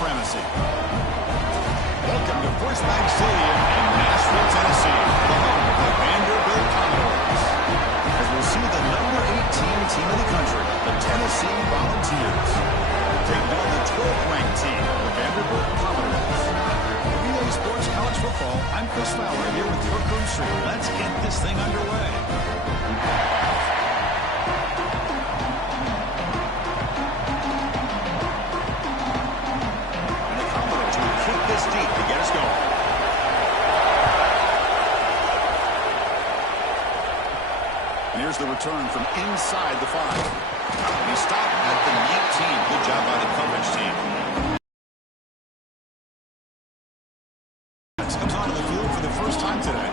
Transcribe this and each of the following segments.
supremacy. Welcome to First Bank Stadium in Nashville, Tennessee, the home of the Vanderbilt Commodores. As we'll see the number 18 team in the country, the Tennessee Volunteers, taking on the 12th ranked team, the Vanderbilt Commodores. Relay Sports College Football, I'm Chris Fowler here with Kirk Roomstreet. Let's get this thing underway. This deep to get us going. And here's the return from inside the 5. He stopped at the 19. Good job by the coverage team. This comes onto the field for the first time today.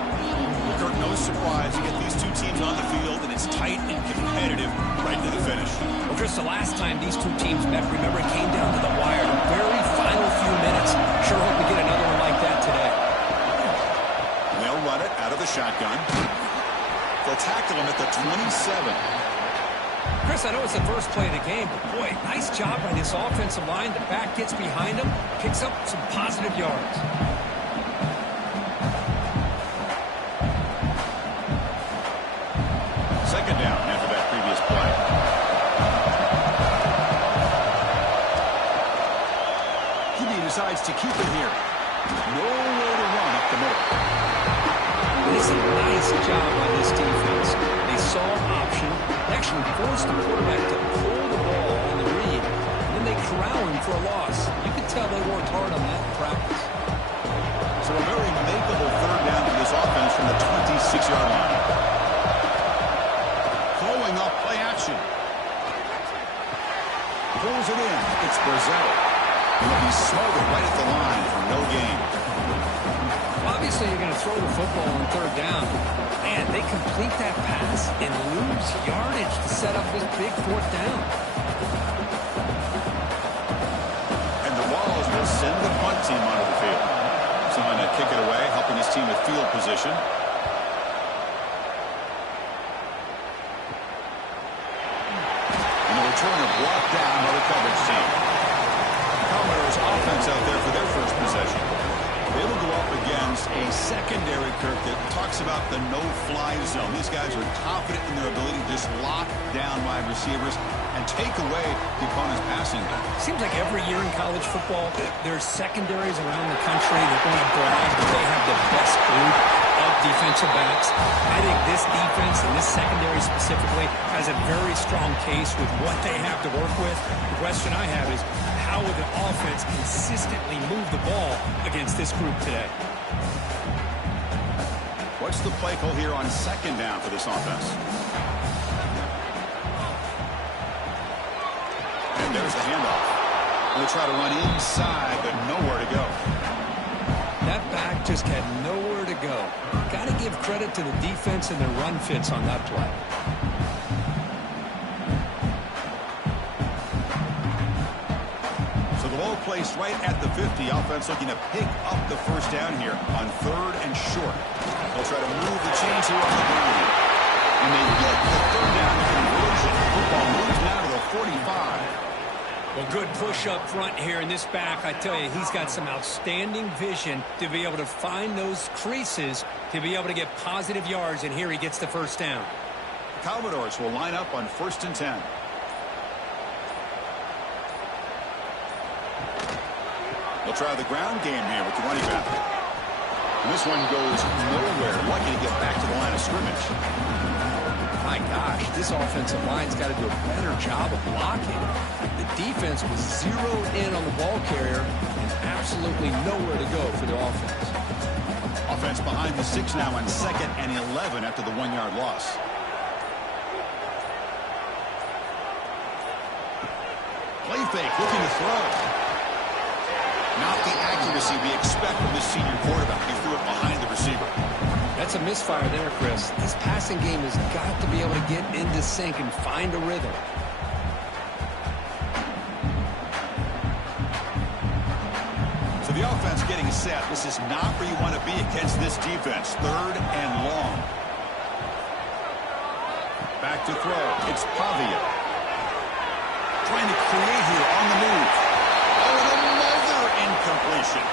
Kirk, no surprise. You get these two teams on the field, and it's tight and competitive right to the finish. Well, Chris, the last time these two teams met, remember, it came down to the wire. The very final few minutes. Sure hope we get another one like that today. They'll run it out of the shotgun. They'll tackle him at the 27. Chris, I know it's the first play of the game, but boy, nice job by this offensive line. The back gets behind him, picks up some positive yards. Second down after that previous play. Decides to keep it here. Nowhere to run up the middle. It's a nice job by this defense. They saw an option, actually forced the quarterback to pull the ball on the read, and then they corral him for a loss. You can tell they worked hard on that in practice. So a very makeable third down for this offense from the 26-yard line. Throwing off play action. Pulls it in. It's Brazil. He'll be smothered right at the line for no gain. Obviously, you're going to throw the football on third down. Man, they complete that pass and lose yardage to set up this big fourth down. And the Walls will send the punt team onto the field. Someone to kick it away, helping his team with field position. And the returner brought down by the coverage team. Commodores offense out there for their first possession. They will go up against a secondary, Kirk, that talks about the no-fly zone. These guys are confident in their ability to just lock down wide receivers and take away the opponent's passing game. Seems like every year in college football, there's secondaries around the country that want to brag that they have the best group of defensive backs. I think this defense and this secondary specifically has a very strong case with what they have to work with. The question I have is, how will the offense consistently move the ball against this group today? What's the play call here on second down for this offense? And there's the handoff. They'll try to run inside, but nowhere to go. That back just had nowhere to go. Got to give credit to the defense and their run fits on that play. Placed right at the 50. Offense looking to pick up the first down here on third and short. They'll try to move the chains here on the ground. And they get the third down conversion. Football moves now to the 45. Well, good push up front here in this back. I tell you, he's got some outstanding vision to be able to find those creases, to be able to get positive yards, and here he gets the first down. The Commodores will line up on 1st and 10. They'll try the ground game here with the running back. And this one goes nowhere. Lucky to get back to the line of scrimmage. My gosh, this offensive line's got to do a better job of blocking. The defense was zeroed in on the ball carrier and absolutely nowhere to go for the offense. Offense behind the 6 now on 2nd and 11 after the 1-yard loss. Play fake, looking to throw. Not the accuracy we expect from this senior quarterback. He threw it behind the receiver. That's a misfire there, Chris. This passing game has got to be able to get into sync and find a rhythm. So the offense getting set. This is not where you want to be against this defense. 3rd and long. Back to throw. It's Pavia. Trying to create here on the move. Oh, the mother motion.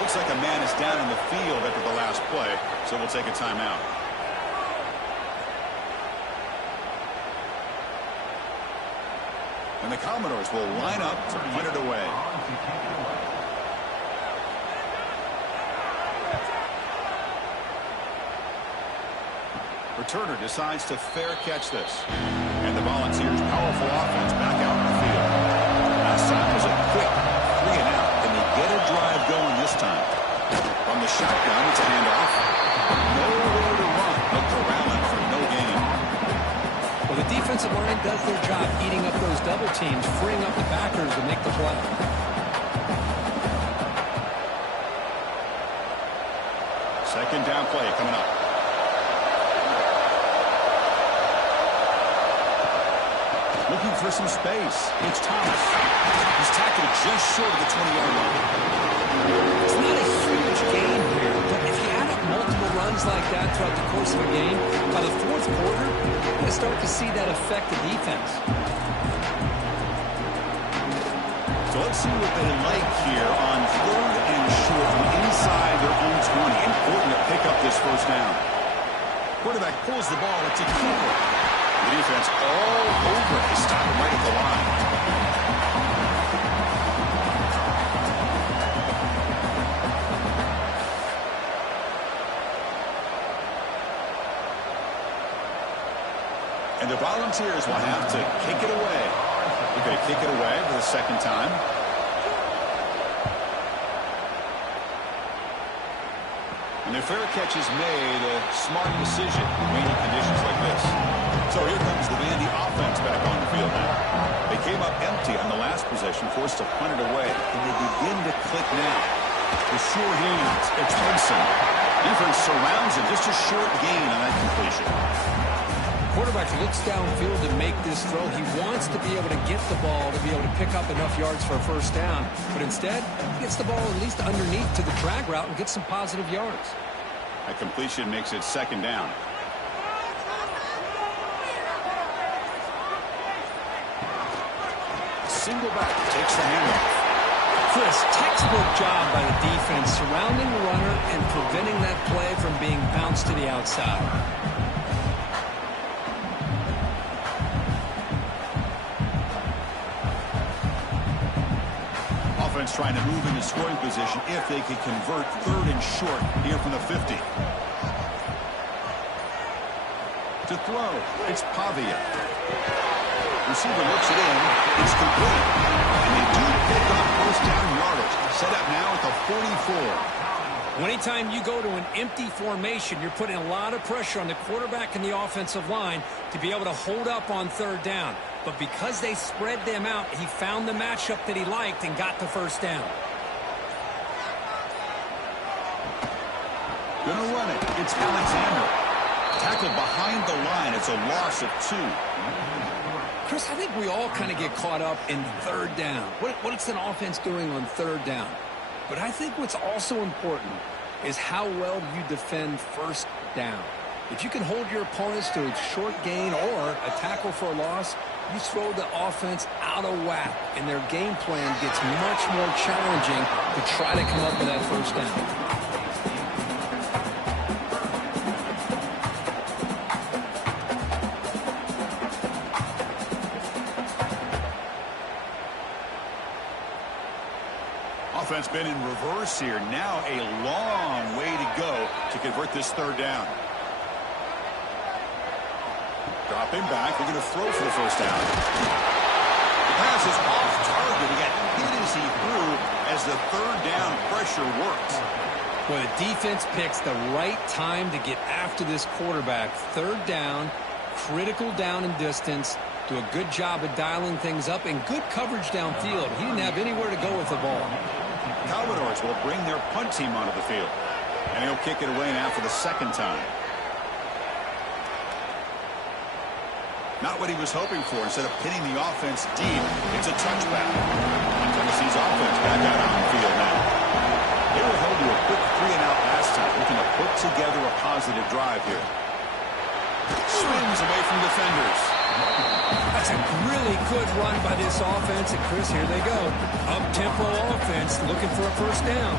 Looks like a man is down in the field after the last play, so we'll take a timeout. And the Commodores will line up to punt it away. Returner decides to fair catch this. And the Volunteers' powerful offense back out in the field. Last time was a quick 3 and out. Can they get a drive going this time? From the shotgun, it's a handoff. Nowhere to run. Look around for no gain. Well, the defensive line does their job eating up those double teams, freeing up the backers to make the play. Second down play coming up. Looking for some space. It's Thomas. He's tackled just short of the 20-yard line. It's not a huge gain here, but if you add up multiple runs like that throughout the course of a game, by the fourth quarter, you're going to start to see that affect the defense. So let's see what they like here on 3rd and short from inside their own 20. Important to pick up this first down. Quarterback pulls the ball. It's a Cooper. The defense all over it. They stop him right at the line. And the Volunteers will have to kick it away. They're going to kick it away for the second time. And their fair catch is made, a smart decision in rainy conditions like this. So here comes the Vandy offense back on the field now. They came up empty on the last possession, forced to punt it away. And they begin to click now. The short hands, it's Hudson. Defense surrounds him, just a short gain on that completion. Quarterback looks downfield to make this throw. He wants to be able to get the ball to be able to pick up enough yards for a first down. But instead, he gets the ball at least underneath to the drag route and gets some positive yards. That completion makes it second down. Single back takes the handoff. Chris, textbook job by the defense surrounding the runner and preventing that play from being bounced to the outside. Offense trying to move into scoring position if they could convert 3rd and short here from the 50. To throw, it's Pavia. Receiver looks it in. It's complete. And they do pick up first down yardage. Set up now at the 44. Anytime you go to an empty formation, you're putting a lot of pressure on the quarterback and the offensive line to be able to hold up on 3rd down. But because they spread them out, he found the matchup that he liked and got the first down. Gonna run it. It's Alexander. Tackled behind the line. It's a loss of 2. Chris, I think we all kind of get caught up in 3rd down. What's an offense doing on 3rd down? But I think what's also important is how well you defend 1st down. If you can hold your opponents to a short gain or a tackle for a loss, you throw the offense out of whack, and their game plan gets much more challenging to try to come up with that first down. Offense been in reverse here. Now a long way to go to convert this 3rd down. Dropping back. They're going to throw for the first down. The pass is off target. He got hit as he threw as the 3rd down pressure works. Well, the defense picks the right time to get after this quarterback. 3rd down, critical down and distance. Do a good job of dialing things up and good coverage downfield. He didn't have anywhere to go with the ball. Commodores will bring their punt team onto the field. And he'll kick it away now for the 2nd time. Not what he was hoping for. Instead of pinning the offense deep, it's a touchback. Tennessee's offense back out on the field now. They were held to a quick 3 and out last time, looking to put together a positive drive here. Swings away from defenders. That's a really good run by this offense. And, Chris, here they go. Up-tempo offense looking for a first down.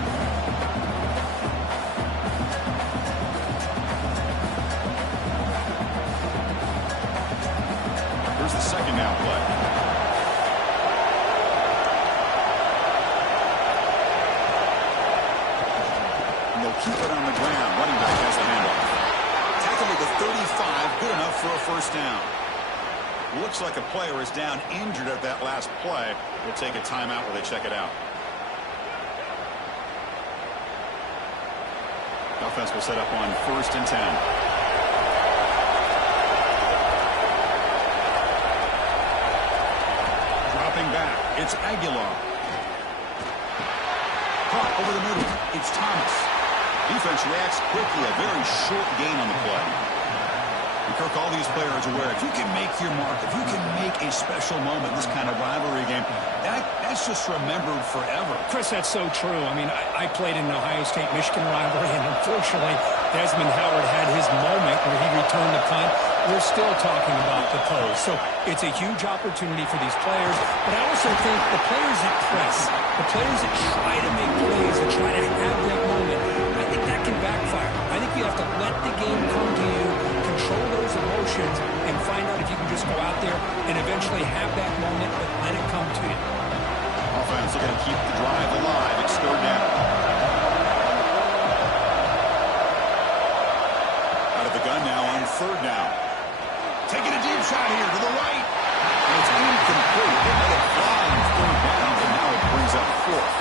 Here's the second down play. And they'll keep it on the ground. Running back has the handoff. Tackled at the 35. Good enough for a first down. Looks like a player is down injured at that last play. We'll take a timeout while they check it out. The offense will set up on 1st and 10. Dropping back. It's Aguilar. Caught over the middle. It's Thomas. Defense reacts quickly. A very short gain on the play. Kirk, all these players are aware, if you can make your mark, if you can make a special moment in this kind of rivalry game, that's just remembered forever. Chris, that's so true. I mean, I played in the Ohio State-Michigan rivalry, and unfortunately, Desmond Howard had his moment where he returned the punt. We're still talking about the pose. So it's a huge opportunity for these players, but I also think the players that press, the players that try to make plays and try to have that moment, I think that can backfire. I think you have to let the game come to you, control those emotions, and find out if you can just go out there and eventually have that moment, but let it come to you. Offense looking to keep the drive alive. It's 3rd down. Out of the gun now on 3rd down. Taking a deep shot here to the right. And it's incomplete. They let it fly on 3rd down, and now it brings up 4th.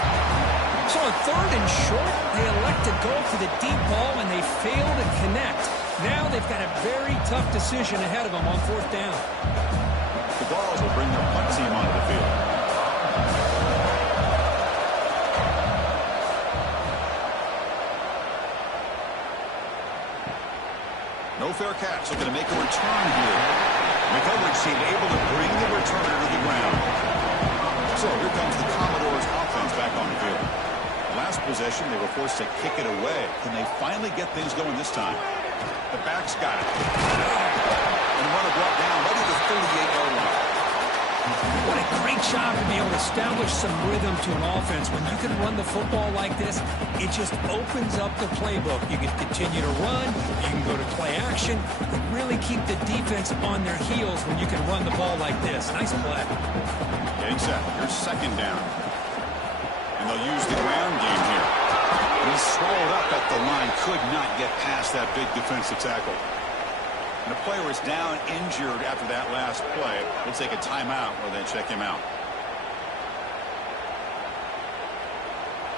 So on 3rd and short, they elect to go for the deep ball, and they fail to connect. Now they've got a very tough decision ahead of them on 4th down. The Balls will bring their punt team onto the field. No fair catch. Looking to make a return here. McElridge seemed able to bring the returner to the ground. So here comes the Commodores offense back on the field. Last possession, they were forced to kick it away. Can they finally get things going this time? The back's got it. And the runner brought down right at the 38-yard line. What a great job to be able to establish some rhythm to an offense. When you can run the football like this, it just opens up the playbook. You can continue to run, you can go to play action, and really keep the defense on their heels when you can run the ball like this. Nice play. Getting set. Here's 2nd down. And they'll use the ground game here. He's swallowed up at the line. Could not get past that big defensive tackle. And the player is down injured after that last play. We'll take a timeout while they check him out.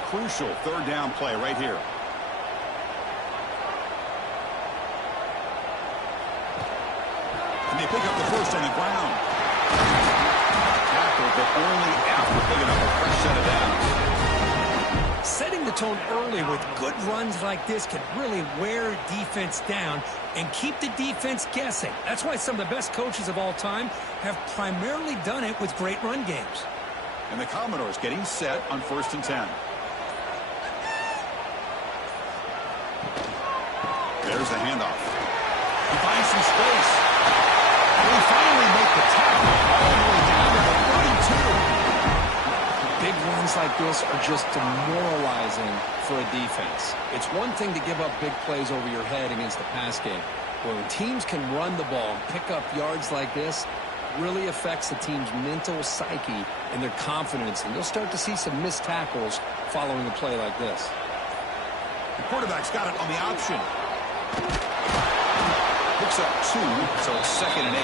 Crucial 3rd down play right here. And they pick up the first on the ground. Tackle, but only after picking up a fresh set of downs. Setting the tone early with good runs like this can really wear defense down and keep the defense guessing. That's why some of the best coaches of all time have primarily done it with great run games. And the Commodores getting set on 1st and 10. There's the handoff. He finds some space. And we finally make the tackle all the way down to the 32. Big runs like this are just demoralizing for a defense. It's one thing to give up big plays over your head against the pass game. But when teams can run the ball and pick up yards like this, it really affects the team's mental psyche and their confidence. And you'll start to see some missed tackles following a play like this. The quarterback's got it on the option. Picks up 2, so it's 2nd and 8.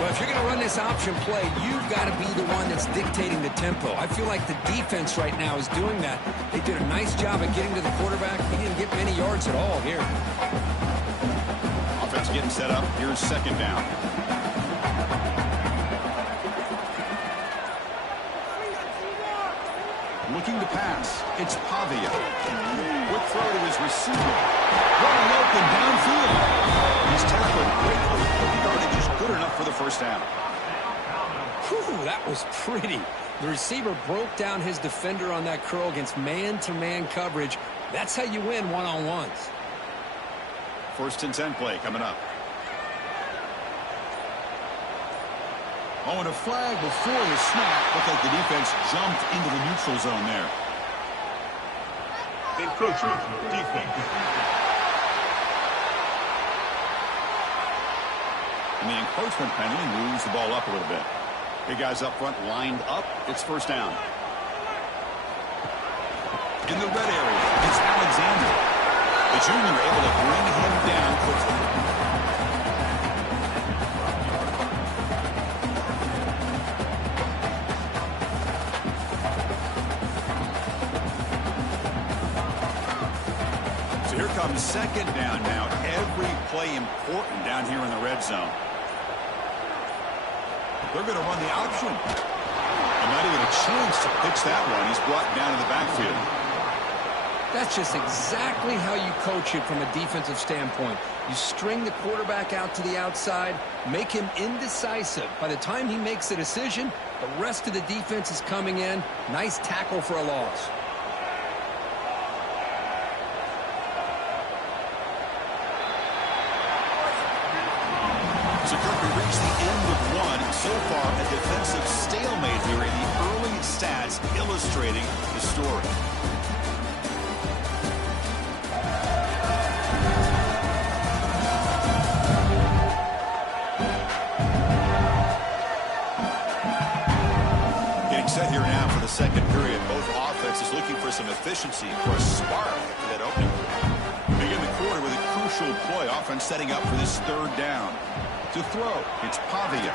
Well, if you're going to run this option play, you've got to be the one that's dictating the tempo. I feel like the defense right now is doing that. They did a nice job of getting to the quarterback. He didn't get many yards at all here. Offense getting set up. Here's 2nd down. Looking to pass. It's Pavia. Quick throw to his receiver. Running open downfield. He's tackled quickly. The yardage is good enough for the first down. Whew, that was pretty. The receiver broke down his defender on that curl against man-to-man coverage. That's how you win one-on-ones. 1st and 10 play coming up. Oh, and a flag before the snap. Looked like the defense jumped into the neutral zone there. Encroachment, defense. And the encroachment penalty moves the ball up a little bit. Big guys up front lined up. It's first down. In the red area, it's Alexander. The junior able to bring him down quickly. So here comes second down now. Every play important down here in the red zone. They're going to run the option. And not even a chance to pitch that one. He's brought down in the backfield. That's just exactly how you coach it from a defensive standpoint. You string the quarterback out to the outside, make him indecisive. By the time he makes a decision, the rest of the defense is coming in. Nice tackle for a loss. So Kirk, we reached the end of one. So far, a defensive stalemate here in the early stats illustrating the story. Getting set here now for the second period. Both offenses looking for some efficiency, for a spark after that opening. Begin the quarter with a crucial play. Offense setting up for this third down. To throw, it's Pavia.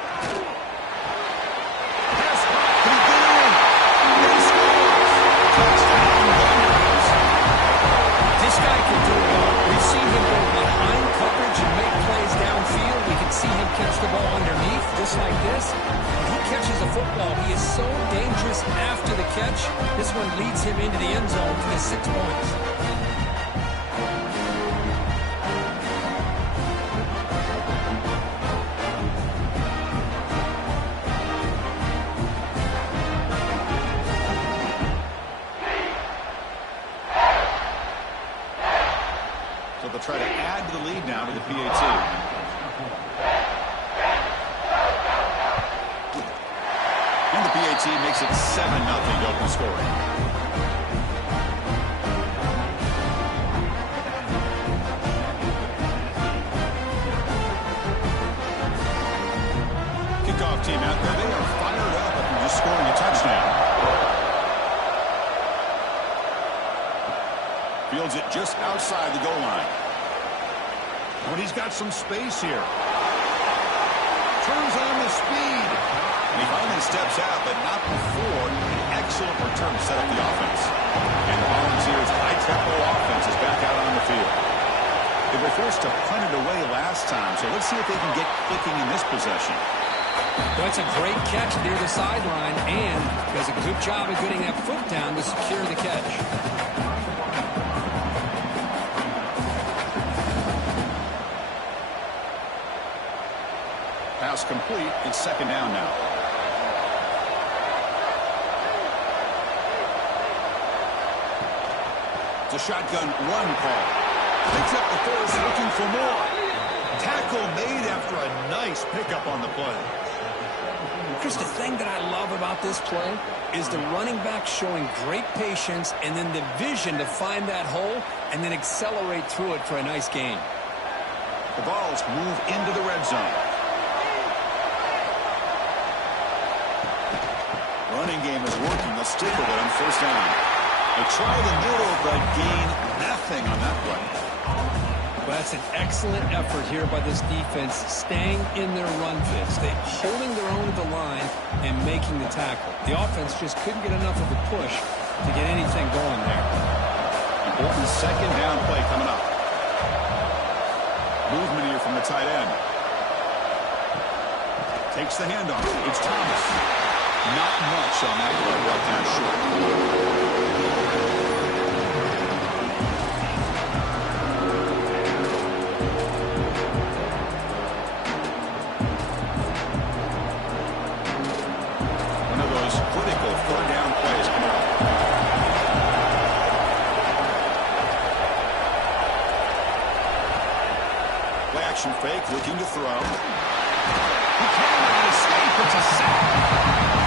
Pass high, can he get in? He scores! Touchdown, Vanderbilt. This guy can do it all. We've seen him go behind coverage and make plays downfield. We can see him catch the ball underneath, just like this. When he catches a football, he is so dangerous after the catch. This one leads him into the end zone for the 6 points. They'll try to add to the lead now to the PAT. And the PAT makes it 7-0 to open scoring. Kickoff team out there. They are fired up after just scoring a touchdown. Fields it just outside the goal line. When he's got some space here. Turns on the speed. And he finally steps out, but not before an excellent return to set up the offense. And the Volunteers' high-tempo offense is back out on the field. They were forced to punt it away last time, so let's see if they can get clicking in this possession. That's a great catch near the sideline, and does a good job of getting that foot down to secure the catch. Pass complete. It's second down now. It's a shotgun run call. Picks up the force, looking for more. Tackle made after a nice pickup on the play. Chris, the thing that I love about this play is the running back showing great patience and then the vision to find that hole and then accelerate through it for a nice gain. The balls move into the red zone. Running game is working. They'll stick with it on first down. They try the middle, but gain nothing on that play. But that's an excellent effort here by this defense, staying in their run fits. They holding their own at the line and making the tackle. The offense just couldn't get enough of a push to get anything going there. Important second down play coming up. Movement here from the tight end. Takes the handoff. It's Thomas. Not much on that play, brought down short. One of those critical third down plays coming up. Play action fake, looking to throw. He can't escape It's a sack.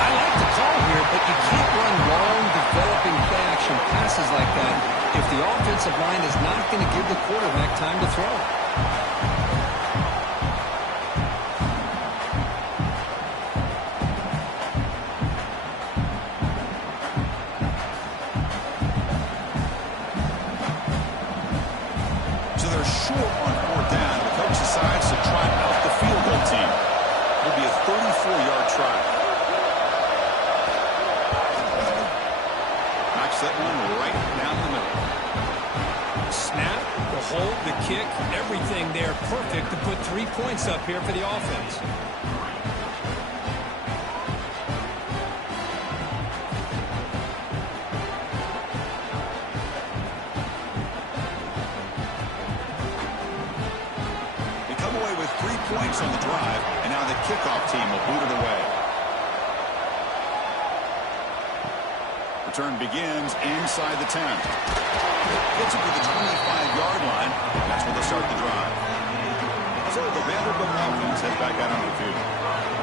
I like the call here, but you can't run long, developing play-action passes like that if the offensive line is not going to give the quarterback time to throw. So they're short on fourth down. The coach decides to try out the field goal team. It'll be a 34-yard try. Knocks that one right down the middle. Snap, the hold, the kick, everything there perfect to put 3 points up here for the offense. They come away with 3 points on the drive, and now the kickoff team will boot it away. Return begins inside the 10. Gets it to the 25-yard line. That's where they'll start the drive. So the Vanderbilt offense heads back out on the field.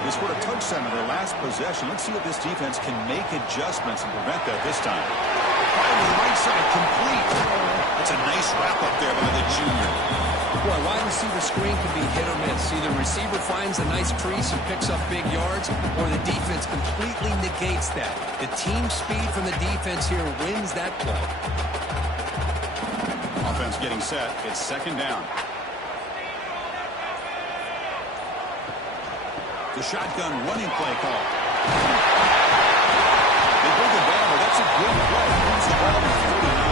They scored a touchdown in their last possession. Let's see if this defense can make adjustments and prevent that this time. Fire to the right side, complete. That's a nice wrap-up there by the junior. Boy, wide receiver screen can be hit or miss. Either receiver finds a nice crease and picks up big yards, or the defense completely negates that. The team speed from the defense here wins that play. Offense getting set. It's second down. The shotgun running play call. They bring it down, but that's a good play. Moves the ball to 49.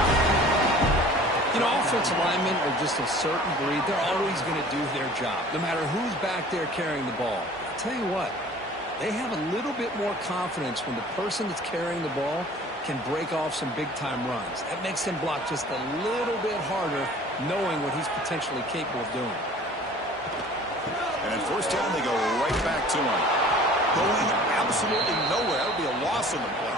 You know, offensive linemen are just a certain breed. They're always going to do their job, no matter who's back there carrying the ball. I'll tell you what, they have a little bit more confidence when the person that's carrying the ball can break off some big-time runs. That makes him block just a little bit harder, knowing what he's potentially capable of doing. And at first down, they go right back to him. Going absolutely nowhere. That would be a loss on the play.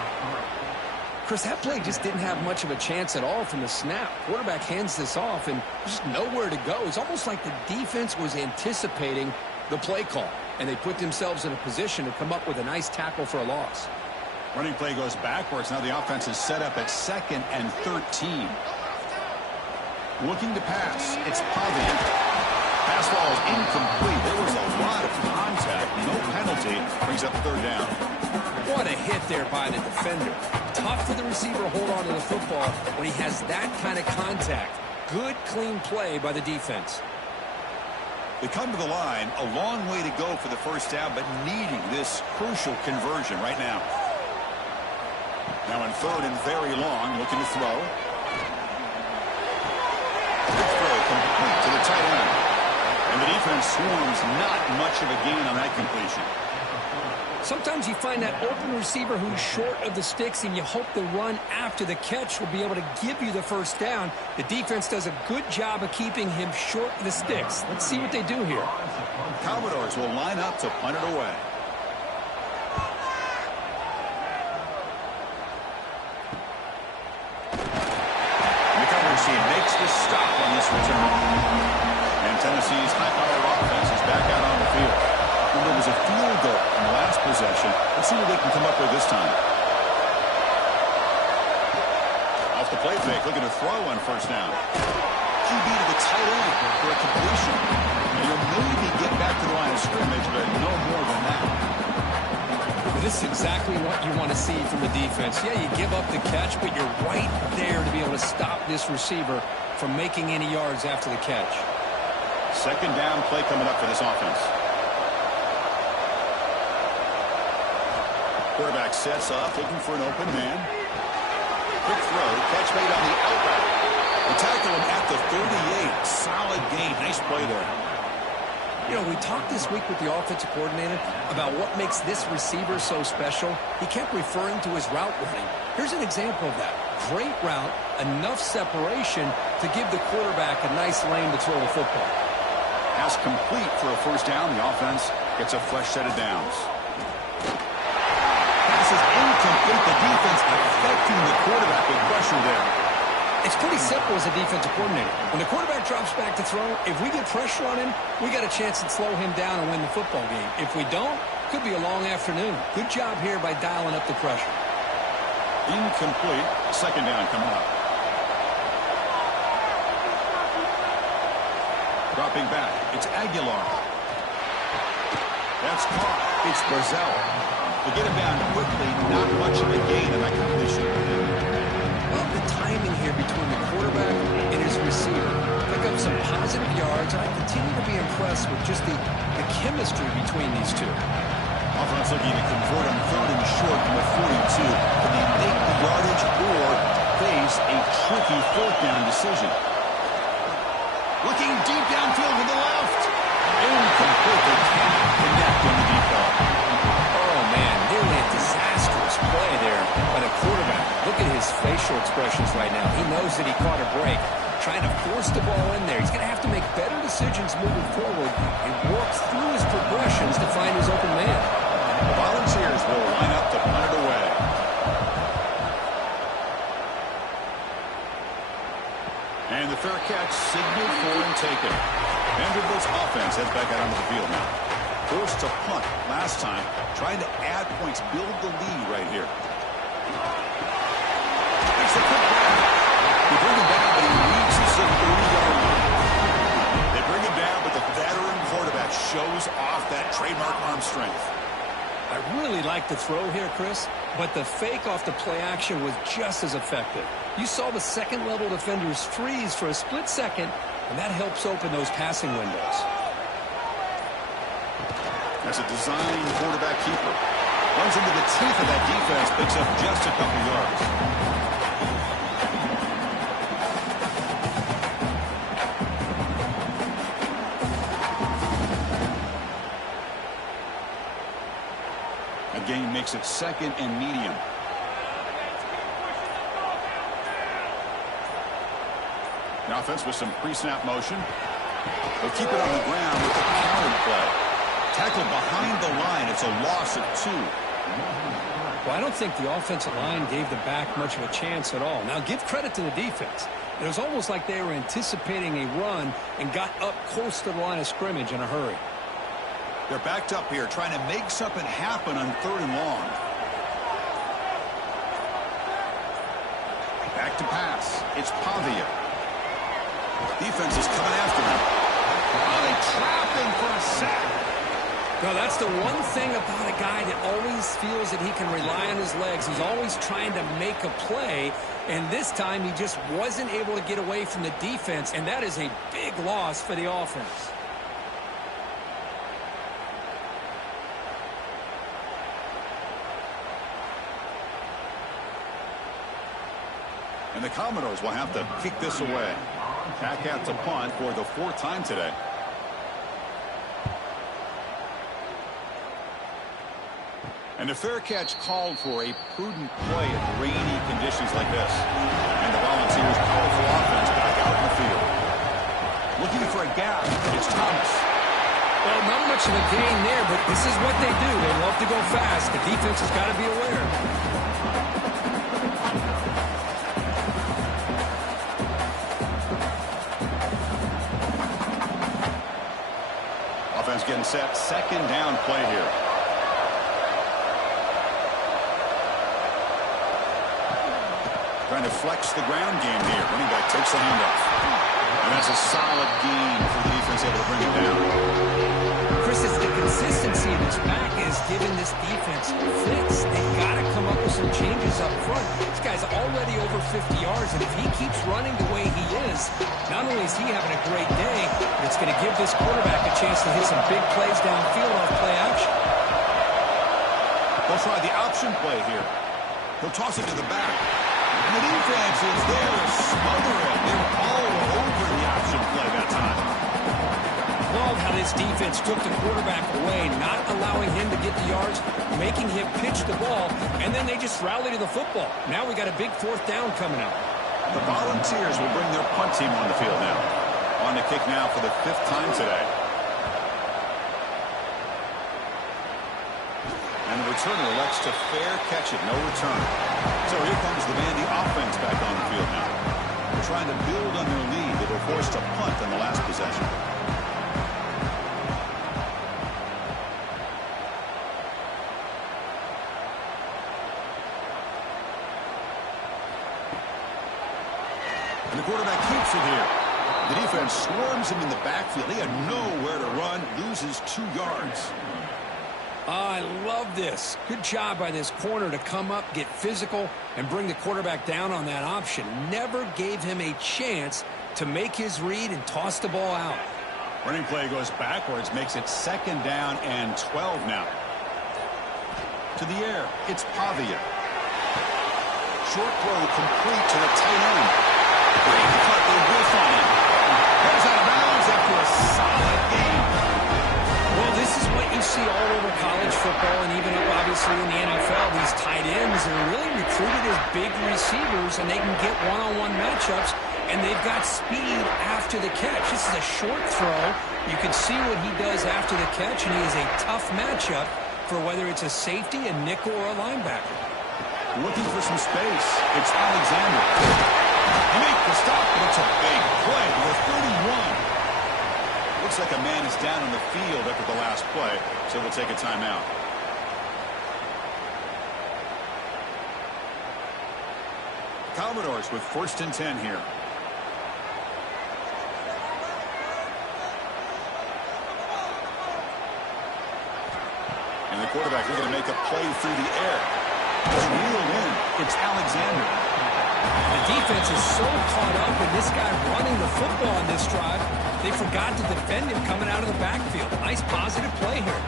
Chris, that play just didn't have much of a chance at all from the snap. Quarterback hands this off, and there's just nowhere to go. It's almost like the defense was anticipating the play call, and they put themselves in a position to come up with a nice tackle for a loss. Running play goes backwards. Now the offense is set up at 2nd and 13. Looking to pass. It's Pavian. Pass ball is incomplete. There was a lot of contact. No penalty. Brings up 3rd down. What a hit there by the defender. Tough for the receiver to hold on to the football when he has that kind of contact. Good, clean play by the defense. They come to the line. A long way to go for the first down, but needing this crucial conversion right now. Now in 3rd and very long, looking to throw. Good throw, complete to the tight end. And the defense swarms, not much of a gain on that completion. Sometimes you find that open receiver who's short of the sticks, and you hope the run after the catch will be able to give you the first down. The defense does a good job of keeping him short of the sticks. Let's see what they do here. Commodores will line up to punt it away. The coverage team makes the stop on this return. And Tennessee's high-powered offense is back out on the field. Well, there was a field goal in the last possession. Let's see what they can come up with this time. Off the play fake, looking to throw on first down. QB to the tight end for a completion. And you'll maybe get back to the line of scrimmage, but no more than that. This is exactly what you want to see from the defense. Yeah, you give up the catch, but you're right there to be able to stop this receiver from making any yards after the catch. Second down play coming up for this offense. Quarterback sets up, looking for an open man. Quick throw, catch made on the outlet. They tackle him at the 38. Solid gain. Nice play there. You know, we talked this week with the offensive coordinator about what makes this receiver so special. He kept referring to his route running. Here's an example of that. Great route, enough separation to give the quarterback a nice lane to throw the football. Pass complete for a first down. The offense gets a fresh set of downs. Pass is incomplete. The defense affecting the quarterback with pressure there. It's pretty simple as a defensive coordinator. When the quarterback drops back to throw, if we get pressure on him, we got a chance to slow him down and win the football game. If we don't, Could be a long afternoon. Good job here by dialing up the pressure. Incomplete. Second down coming up. Dropping back. It's Aguilar. That's caught. It's Brazil. To get him down quickly, not much of a gain in that completion. Well, the timing here between the quarterback and his receiver. Pick up some positive yards, and I continue to be impressed with just the chemistry between these two. Offense looking to convert on third and short from the 42. Can they make the yardage or face a tricky fourth down decision? Looking deep downfield to the left. Incomplete. They cannot connect on the deep ball. Oh, man, nearly a disastrous play there by the quarterback. Look at his facial expressions right now. He knows that he caught a break, trying to force the ball in there. He's going to have to make better decisions moving forward and work through his progressions to find his open man. The Volunteers will line up to punt it away. And the fair catch signaled for and taken. Vanderbilt's offense heads back out onto the field now. Forced to punt last time, trying to add points, build the lead right here. Makes a quick grab. They bring him down, but he reaches the 30-yard line. They bring him down, but the veteran quarterback shows off that trademark arm strength. I really like the throw here, Chris, but the fake off the play action was just as effective. You saw the second-level defenders freeze for a split second, and that helps open those passing windows. That's a design quarterback keeper. Runs into the teeth of that defense, picks up just a couple yards. Gain makes it second and medium. The offense with some pre-snap motion. They'll keep it on the ground with the counter play. Tackled behind the line. It's a loss of 2. Well, I don't think the offensive line gave the back much of a chance at all. Now, give credit to the defense. It was almost like they were anticipating a run and got up close to the line of scrimmage in a hurry. They're backed up here, trying to make something happen on third and long. Back to pass. It's Pavia. Defense is coming after him. Oh, they trap him for a sack. No, that's the one thing about a guy that always feels that he can rely on his legs. He's always trying to make a play, and this time he just wasn't able to get away from the defense, and that is a big loss for the offense. And the Commodores will have to kick this away. Back out to punt for the 4th time today. And a fair catch called for a prudent play in rainy conditions like this. And the Volunteers' powerful offense back out in the field. Looking for a gap. It's Thomas. Well, not much of a gain there, but this is what they do. They love to go fast. The defense has got to be aware. Offense getting set. Second down play here. Trying to flex the ground game here. Running back takes the handoff. And that's a solid gain for the defense able to bring him down. Chris, it's the consistency of his back is giving this defense fits. They've got to come up with some changes up front. This guy's already over 50 yards, and if he keeps running the way he is, not only is he having a great day, but it's going to give this quarterback a chance to hit some big plays downfield off play action. They'll try the option play here. He'll toss it to the back. And the defense is there to smother it. They're all over the option play that time. Love how this defense took the quarterback away, not allowing him to get the yards, making him pitch the ball, and then they just rally to the football. Now we got a big 4th down coming up. The Volunteers will bring their punt team on the field now. On the kick now for the 5th time today. And the returner elects to fair catch it, no return. So here comes the Vandy offense back on the field now. They're trying to build on their lead. They were forced to punt on the last possession. And the quarterback keeps it here. The defense swarms him in the backfield. He had nowhere to run, loses 2 yards. I love this. Good job by this corner to come up, get physical, and bring the quarterback down on that option. Never gave him a chance to make his read and toss the ball out. Running play goes backwards, makes it 2nd down and 12 now. To the air, it's Pavia. Short throw complete to the tight end. Great cut, they whiff on him. Goes out of bounds after a solid game. Well, this is what you see all over college football and even up, obviously, in the NFL. These tight ends are really recruited as big receivers, and they can get one-on-one matchups, and they've got speed after the catch. This is a short throw. You can see what he does after the catch, and he is a tough matchup for whether it's a safety, a nickel, or a linebacker. Looking for some space. It's Alexander. He makes the stop, but it's a big play to the 31. Looks like a man is down on the field after the last play, so we'll take a timeout. Commodores with 1st and 10 here. And the quarterback is going to make a play through the air. It's reeled in. It's Alexander. The defense is so caught up in this guy running the football on this drive, they forgot to defend him coming out of the backfield. Nice positive play here.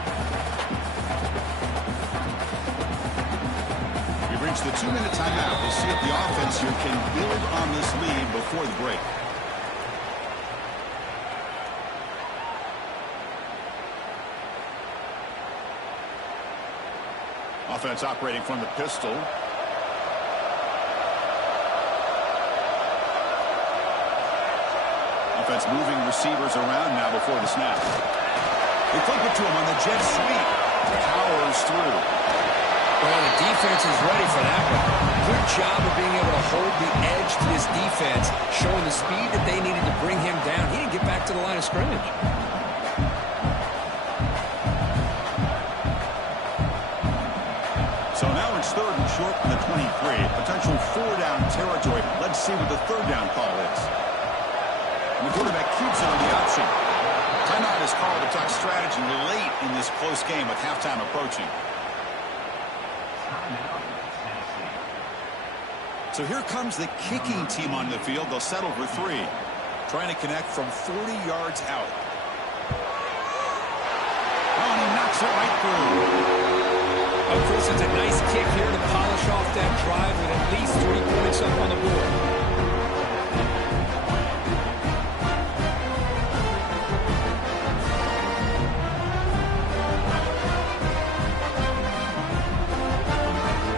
We've reached the 2-minute timeout. We'll see if the offense here can build on this lead before the break. Offense operating from the pistol. Offense moving receivers around now before the snap. They flip it to him on the jet sweep. Powers through. Well, the defense is ready for that one. Good job of being able to hold the edge to this defense, showing the speed that they needed to bring him down. He didn't get back to the line of scrimmage. So now it's 3rd and short from the 23. Potential 4-down territory. Let's see what the 3rd down call is. And the quarterback keeps it on the option. Timeout is called to talk strategy late in this close game with halftime approaching. So here comes the kicking team on the field. They'll settle for 3. Trying to connect from 40 yards out. Oh, and he knocks it right through. Of course, it's a nice kick here to polish off that drive with at least 3 points up on the board.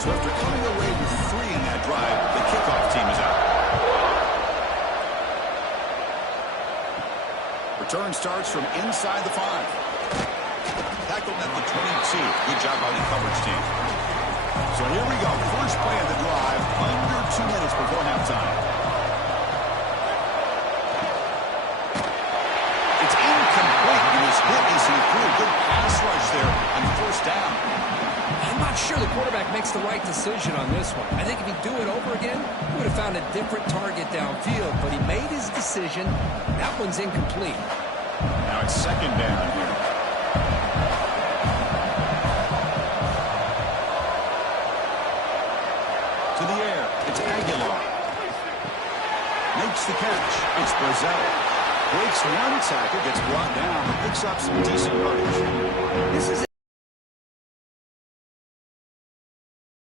So after coming away with 3 in that drive, the kickoff team is out. Return starts from inside the 5. Tackled at the 22. Good job by the coverage team. So here we go. First play of the drive. Under 2 minutes before halftime. It's incomplete. He was hit as he threw. Good pass rush there on 1st down. I'm not sure the quarterback makes the right decision on this one. I think if he'd do it over again, he would have found a different target downfield. But he made his decision. That one's incomplete. Now it's 2nd down here. To the air, it's Aguilar. Makes the catch. It's Brazil. Breaks 1 tackle, gets brought down, but picks up some decent yardage. This is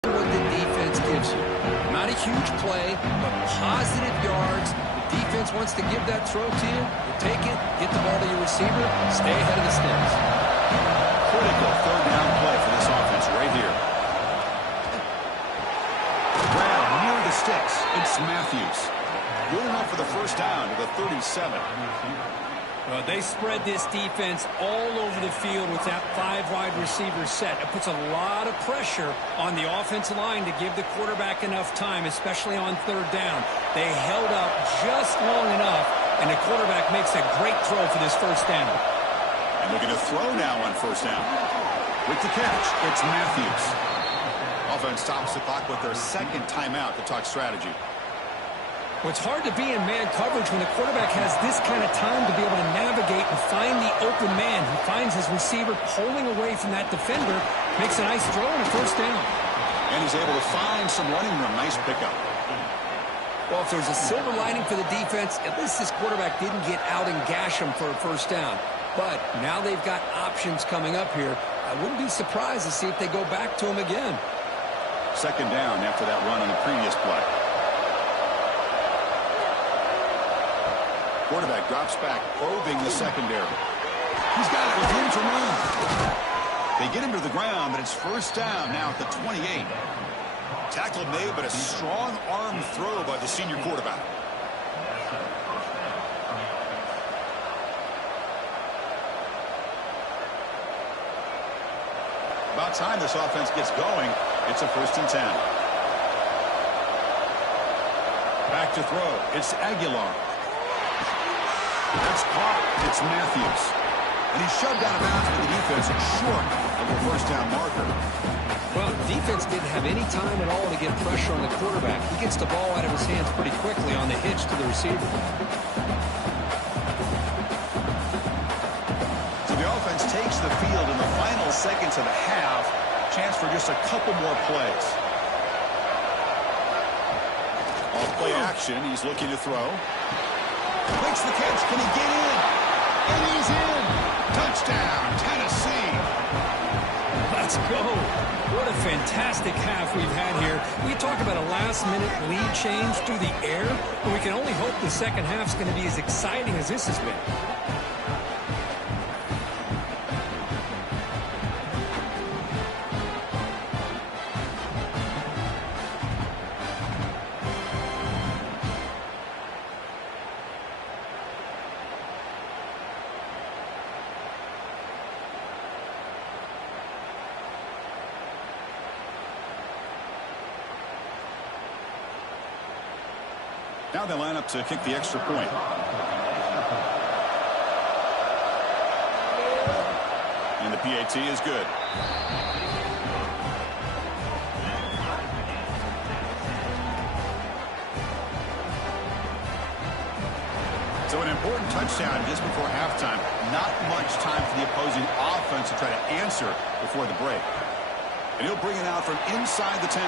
what the defense gives you. Not a huge play, but positive yards. The defense wants to give that throw to you. You take it, get the ball to your receiver, stay ahead of the sticks. Critical 3rd down play for this offense right here. Grab near the sticks. It's Matthews. Good enough for the 1st down to the 37. Well, they spread this defense all over the field with that 5 wide receiver set. It puts a lot of pressure on the offensive line to give the quarterback enough time, especially on 3rd down. They held up just long enough, and the quarterback makes a great throw for this 1st down. And looking to throw now on 1st down. With the catch, it's Matthews. Offense stops the clock with their 2nd timeout to talk strategy. Well, it's hard to be in man coverage when the quarterback has this kind of time to be able to navigate and find the open man. He finds his receiver pulling away from that defender, makes a nice throw and a first down. And he's able to find some running room. Nice pickup. Well, if there's a silver lining for the defense, at least this quarterback didn't get out and gash him for a first down. But now they've got options coming up here. I wouldn't be surprised to see if they go back to him again. Second down after that run on the previous play. Quarterback drops back, probing the secondary. He's got it with room to run. They get him to the ground, but it's first down now at the 28. Tackle made, but a strong arm throw by the senior quarterback. About time this offense gets going. It's a 1st and 10. Back to throw. It's Aguilar. That's caught. It's Matthews. And he's shoved out of bounds by the defense and short of a first down marker. Well, defense didn't have any time at all to get pressure on the quarterback. He gets the ball out of his hands pretty quickly on the hitch to the receiver. So the offense takes the field in the final seconds of the half. Chance for just a couple more plays. Off play action. He's looking to throw. Makes the catch. Can he get in? And he's in. Touchdown, Tennessee. Let's go. What a fantastic half we've had here. We talk about a last-minute lead change through the air, but we can only hope the second half's going to be as exciting as this has been. Now they line up to kick the extra point. And the PAT is good. So an important touchdown just before halftime. Not much time for the opposing offense to try to answer before the break. And he'll bring it out from inside the 10.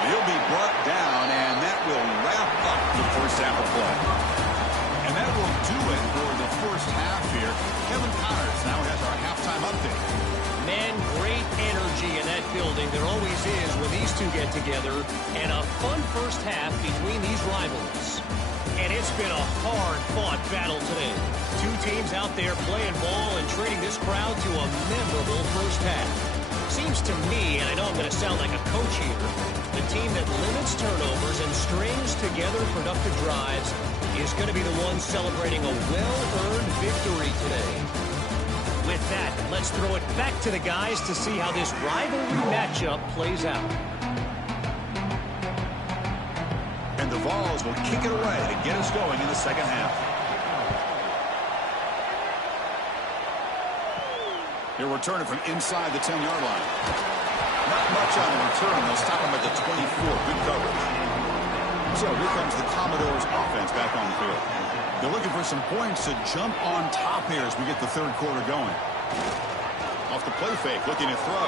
He'll be brought down, and that will wrap up the first half of play. And that will do it for the first half here. Kevin Connors now has our halftime update. Man, great energy in that building. There always is when these two get together. And a fun first half between these rivals. And it's been a hard-fought battle today. Two teams out there playing ball and treating this crowd to a memorable first half. Seems to me, and I know I'm going to sound like a coach here, the team that limits turnovers and strings together productive drives is going to be the one celebrating a well-earned victory today. With that, let's throw it back to the guys to see how this rivalry matchup plays out. And the Vols will kick it away to get us going in the second half. He'll return it from inside the 10-yard line. Not much on the return. They'll stop him at the 24. Good coverage. So here comes the Commodores offense back on the field. They're looking for some points to jump on top here as we get the third quarter going. Off the play fake, looking to throw.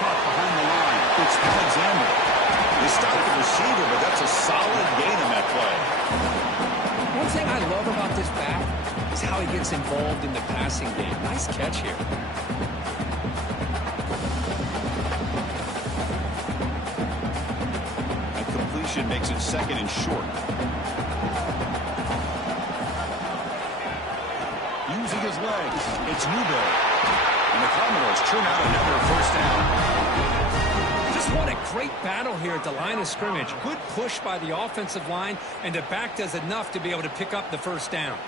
Caught behind the line. It's Alexander. They stopped the receiver, but that's a solid gain on that play. One thing I love about this back is how he gets involved in the passing game. Nice catch here. That completion makes it second and short. Using his legs, it's Newberry. And the Commodores churn out another first down. Just what a great battle here at the line of scrimmage. Good push by the offensive line, and the back does enough to be able to pick up the first down.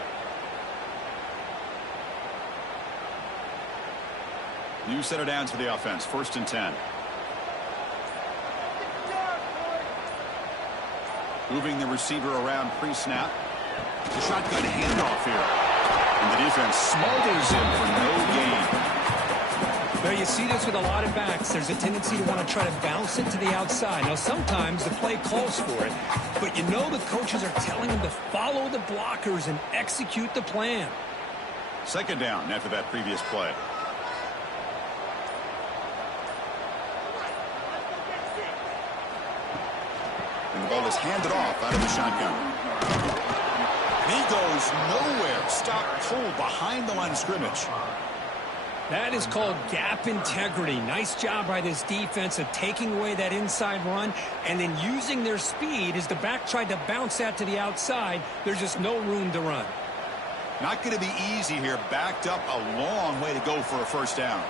New set of downs for the offense. 1st and 10. Moving the receiver around pre-snap. The shotgun handoff here. And the defense smothers him for no gain. Well, you see this with a lot of backs. There's a tendency to want to try to bounce it to the outside. Now, sometimes the play calls for it, but you know the coaches are telling them to follow the blockers and execute the plan. Second down after that previous play. And the ball is handed off out of the shotgun. And he goes nowhere. Stop pulled behind the line of scrimmage. That is called gap integrity. Nice job by this defense of taking away that inside run and then using their speed as the back tried to bounce that to the outside. There's just no room to run. Not going to be easy here. Backed up a long way to go for a first down.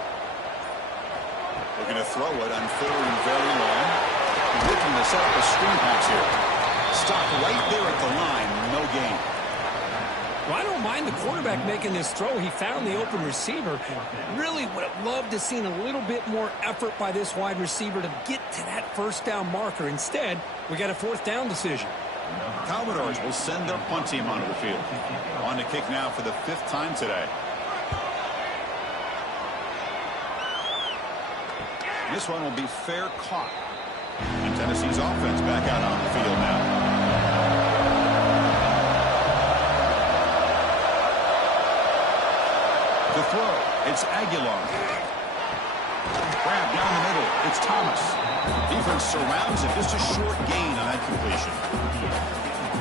Looking to throw it on third and very long. Looking to set up a screen pass here. Stop right there at the line. No gain. Well, I don't mind the quarterback making this throw. He found the open receiver. Really would have loved to have seen a little bit more effort by this wide receiver to get to that first down marker. Instead, we got a fourth down decision. Commodores will send their punt team onto the field. On to kick now for the 5th time today. This one will be fair caught. And Tennessee's offense back out on the field now. The throw, it's Aguilar. Grab down the middle, it's Thomas. Defense surrounds it, just a short gain on that completion.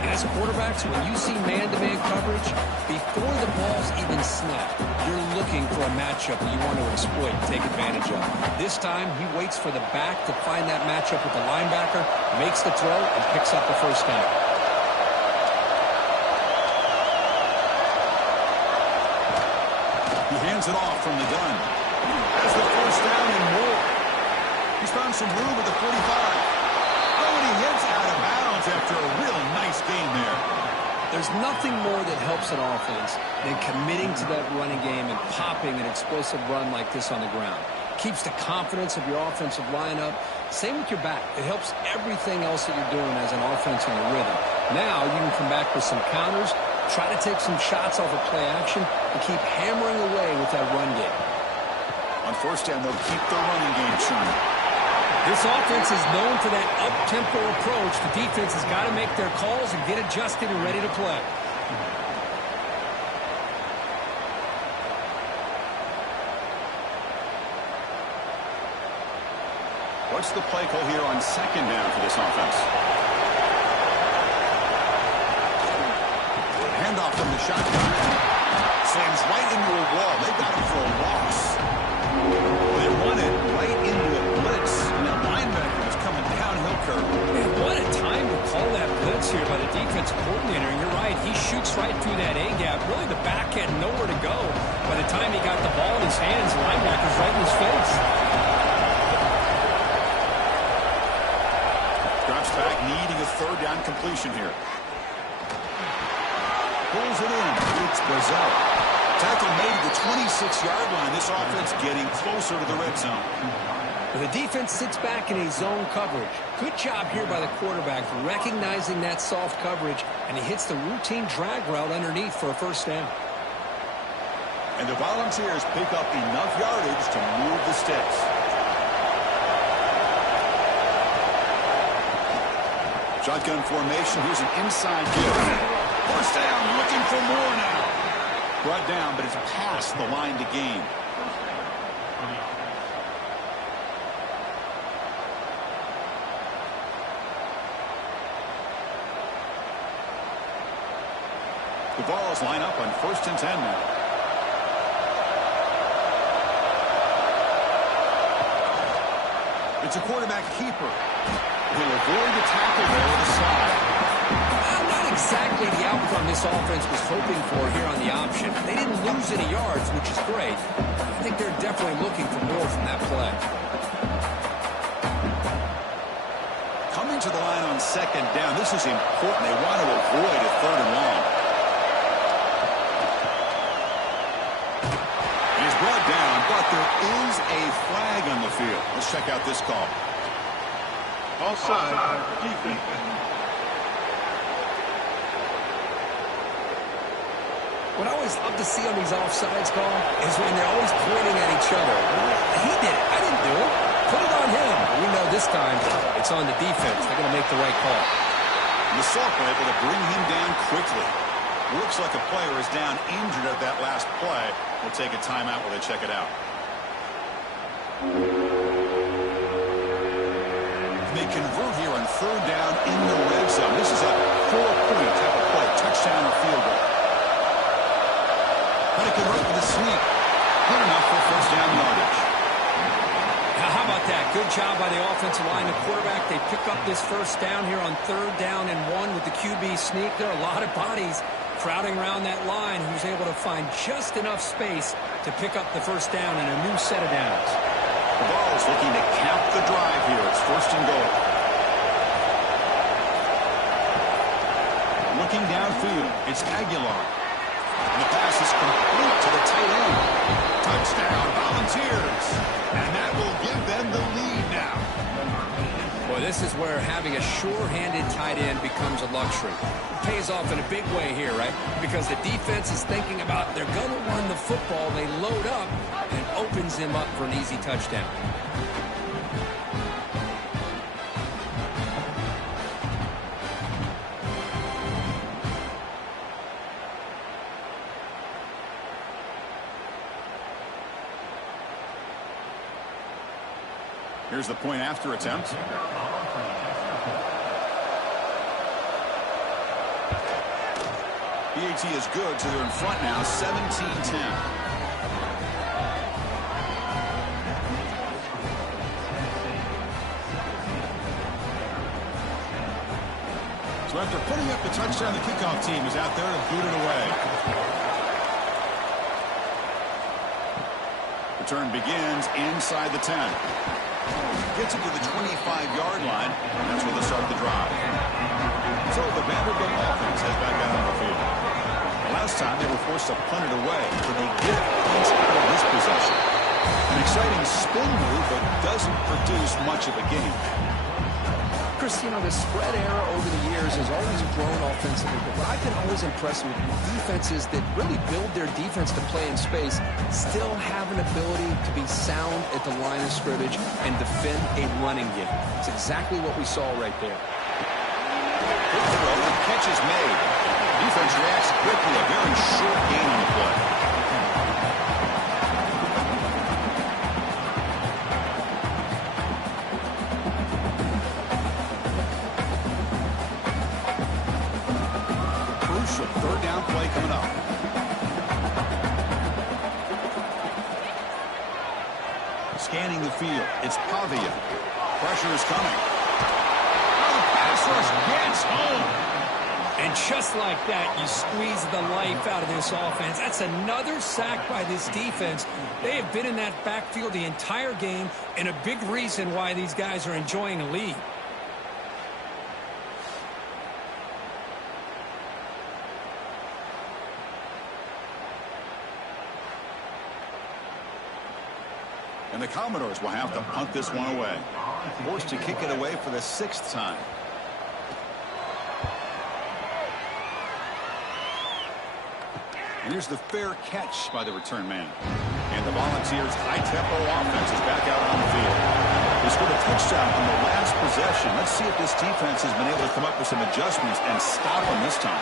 As quarterbacks, when you see man-to-man coverage, before the ball's even snapped, you're looking for a matchup that you want to exploit and take advantage of. This time, he waits for the back to find that matchup with the linebacker, makes the throw, and picks up the first down. He hands it off from the gun. Has the first down and more. He's found some room at the 45. Oh, and he hits out of bounds after a real nice game there. There's nothing more that helps an offense than committing to that running game and popping an explosive run like this on the ground. Keeps the confidence of your offensive lineup. Same with your back. It helps everything else that you're doing as an offense in a rhythm. Now you can come back with some counters, try to take some shots off of play action, and keep hammering away with that run game. On first down, they'll keep their running game churning. This offense is known for that up-tempo approach. The defense has got to make their calls and get adjusted and ready to play. What's the play call here on second down for this offense? Handoff from the shotgun. Slams right into a wall. They got him for a loss. They run it right into a blitz. And that linebacker is coming downhill curve. Man, what a time to call that blitz here by the defensive coordinator. And you're right, he shoots right through that A-gap. Really, the back had nowhere to go. By the time he got the ball in his hands, the linebacker's right in his face. Drops back, needing a third down completion here. Pulls it in. It's Brazel. Tackle made to the 26-yard line. This offense getting closer to the red zone. The defense sits back in a zone coverage. Good job here by the quarterback recognizing that soft coverage, and he hits the routine drag route underneath for a first down. And the Volunteers pick up enough yardage to move the sticks. Shotgun formation. Here's an inside give. First down, looking for more now. Brought down, but it's past the line to gain. The balls line up on 1st and 10 now. It's a quarterback keeper. He'll avoid the tackle there to the side. Not exactly the outcome this offense was hoping for here on the option. They didn't lose any yards, which is great. I think they're definitely looking for more from that play. Coming to the line on second down. This is important. They want to avoid a third and long. He's brought down, but there is a flag on the field. Let's check out this call. Offside, defense. What I always love to see on these offsides call is when they're always pointing at each other. He did it. I didn't do it. Put it on him. We know this time it's on the defense. They're going to make the right call. The Salt were able to bring him down quickly. Looks like a player is down injured at that last play. We'll take a timeout while they check it out. They convert here on third down in the red zone. This is a 4-point type of play, touchdown or field goal. But it convert with a sneak. Good enough for first down yardage. Now, how about that? Good job by the offensive line. The quarterback, they pick up this first down here on third down and 1 with the QB sneak. There are a lot of bodies crowding around that line who's able to find just enough space to pick up the first down in a new set of downs. The Vols looking to cap the drive here. It's first and goal. Looking downfield, it's Aguilar. And the pass is complete to the tight end. Touchdown, Volunteers. And that will give them the lead now. Boy, this is where having a sure-handed tight end becomes a luxury. It pays off in a big way here, right? Because the defense is thinking about they're going to run the football. They load up, and it opens him up for an easy touchdown. Here's the point after attempt. BAT is good, so they're in front now, 17-10. So after putting up the touchdown, the kickoff team is out there to boot it away. Return begins inside the 10. Gets it to the 25-yard line, and that's where they start the drive. So the Vanderbilt offense has back out on the field. Last time they were forced to punt it away, so they get points out of this possession. An exciting spin move, but doesn't produce much of a game. Chris, you know, the spread era over the years has always grown offensively, but what I've been always impressed with defenses that really build their defense to play in space still have an ability to be sound at the line of scrimmage and defend a running game. It's exactly what we saw right there. Quick throw, the catch is made. Defense reacts quickly, a very short gain on the play. Third down play coming up. Scanning the field. It's Pavia. Pressure is coming. Oh, the pass rush gets home. And just like that, you squeeze the life out of this offense. That's another sack by this defense. They have been in that backfield the entire game, and a big reason why these guys are enjoying a lead. And the Commodores will have to punt this one away. Forced to kick it away for the 6th time. And here's the fair catch by the return man. And the Volunteers' high-tempo offense is back out on the field. They scored a touchdown on the last possession. Let's see if this defense has been able to come up with some adjustments and stop them this time.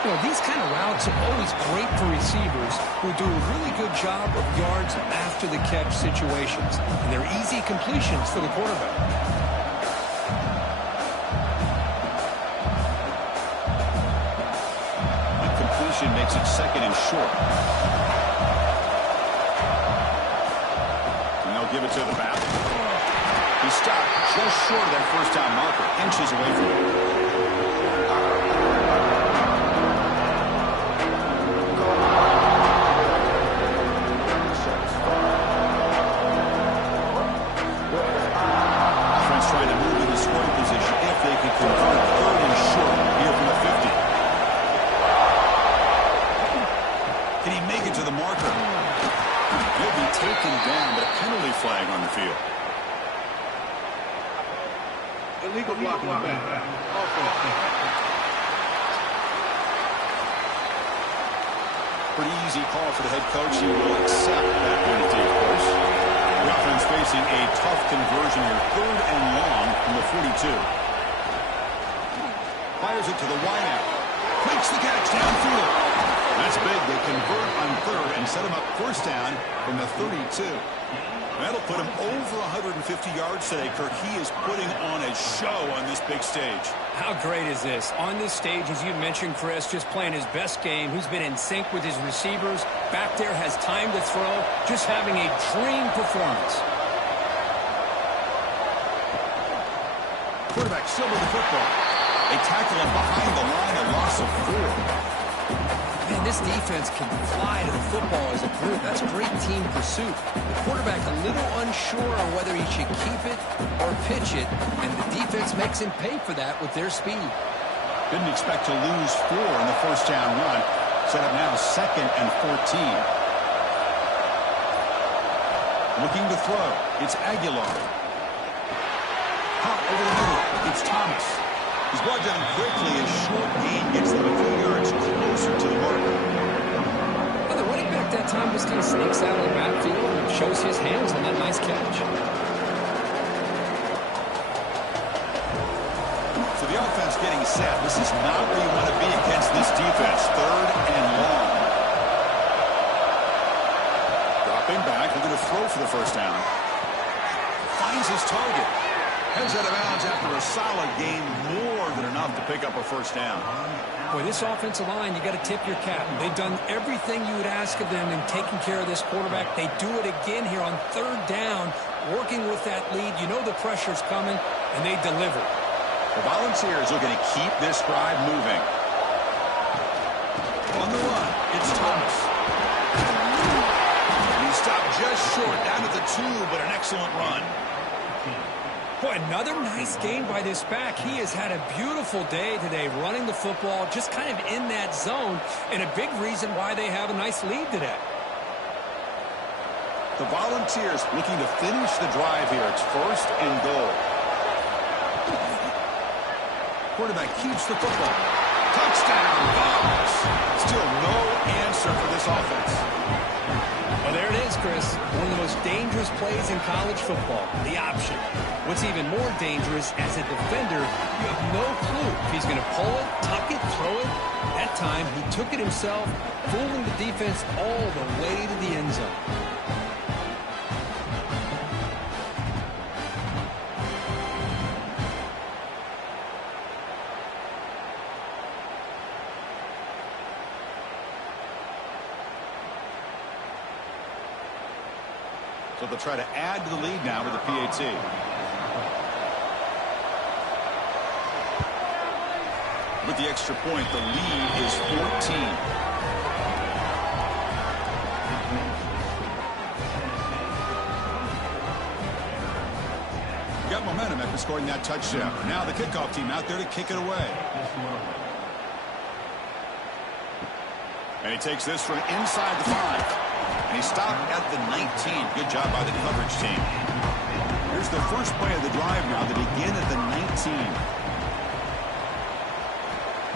You know, these kind of routes are always great for receivers who do a really good job of yards after the catch situations. And they're easy completions for the quarterback. Incompletion makes it second and short. And they'll give it to the back. He stopped just short of that first down marker, inches away from it. Flag on the field. Illegal block on the back. pretty easy call for the head coach. He will accept that penalty, of course. The offense facing a tough conversion here. 3rd and long from the 42. Fires it to the wideout. Makes the catch downfield. That's big. They convert on 3rd and set him up 1st down from the 32. That'll put him over 150 yards today, Kirk. He is putting on a show on this big stage. How great is this? On this stage, as you mentioned, Chris, just playing his best game. He's been in sync with his receivers. Back there, has time to throw. Just having a dream performance. Quarterback still with the football. They tackle him behind the line, a loss of 4. Man, this defense can fly to the football as a group. That's a great team pursuit. The quarterback a little unsure on whether he should keep it or pitch it, and the defense makes him pay for that with their speed. Didn't expect to lose 4 in the 1st down run. Set up now 2nd and 14. Looking to throw. It's Aguilar. Hot over the middle. It's Thomas. He's brought down quickly. A short gain gets them a few yards closer to the marker. Well, the running back that time just kind of sneaks out of the backfield and shows his hands on that nice catch. So the offense getting set. This is not where you want to be against this defense. 3rd and long. Dropping back. Looking to throw for the 1st down. Finds his target. Heads out of bounds after a solid game, more than enough to pick up a 1st down. Boy, this offensive line, you got to tip your cap. They've done everything you would ask of them in taking care of this quarterback. They do it again here on 3rd down, working with that lead. You know the pressure's coming, and they deliver. The Volunteers looking to keep this drive moving. On the run, it's Thomas. And he stopped just short, down at the 2, but an excellent run. Boy, another nice game by this back. He has had a beautiful day today running the football, just kind of in that zone, and a big reason why they have a nice lead today. The Volunteers looking to finish the drive here. It's 1st and goal. Quarterback keeps the football. Touchdown, Vols. Still no answer for this offense. Well, there it is, Chris. One of the most dangerous plays in college football, the option. What's even more dangerous, as a defender, you have no clue if he's going to pull it, tuck it, throw it. That time, he took it himself, fooling the defense all the way to the end zone. So they'll try to add to the lead now with the PAT. With the extra point, the lead is 14. Got momentum after scoring that touchdown. Now the kickoff team out there to kick it away. And he takes this from inside the 5. And he stopped at the 19. Good job by the coverage team. Here's the first play of the drive now. They begin at the 19.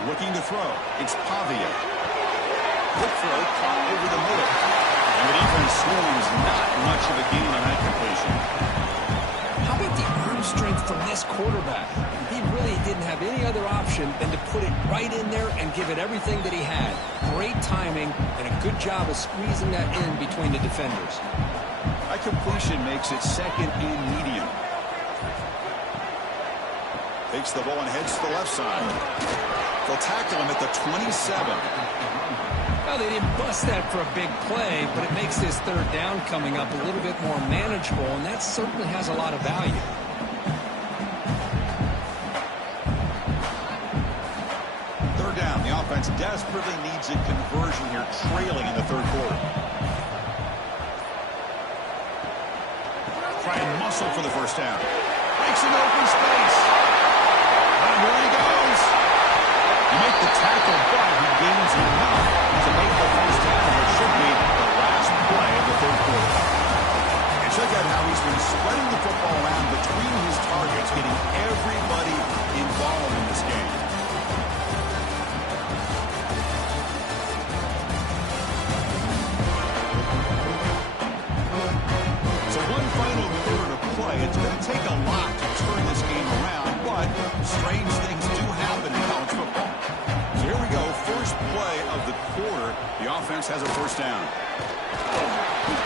Looking to throw. It's Pavia. Quick throw caught over the middle. And the defense swarms. Not much of a gain on that completion. How about the arm strength from this quarterback? He really didn't have any other option than to put it right in there and give it everything that he had. Great timing and a good job of squeezing that in between the defenders. That completion makes it 2nd and medium. Takes the ball and heads to the left side. They'll tackle him at the 27. Well, they didn't bust that for a big play, but it makes this 3rd down coming up a little bit more manageable, and that certainly has a lot of value. The offense desperately needs a conversion here, trailing in the 3rd quarter. Try and muscle for the 1st down. Breaks into open space. And here he goes. You make the tackle, but he gains enough to make the 1st down. It should be the last play of the 3rd quarter. And check out how he's been spreading the football around between his targets, getting everybody involved in this game. offense has a first down.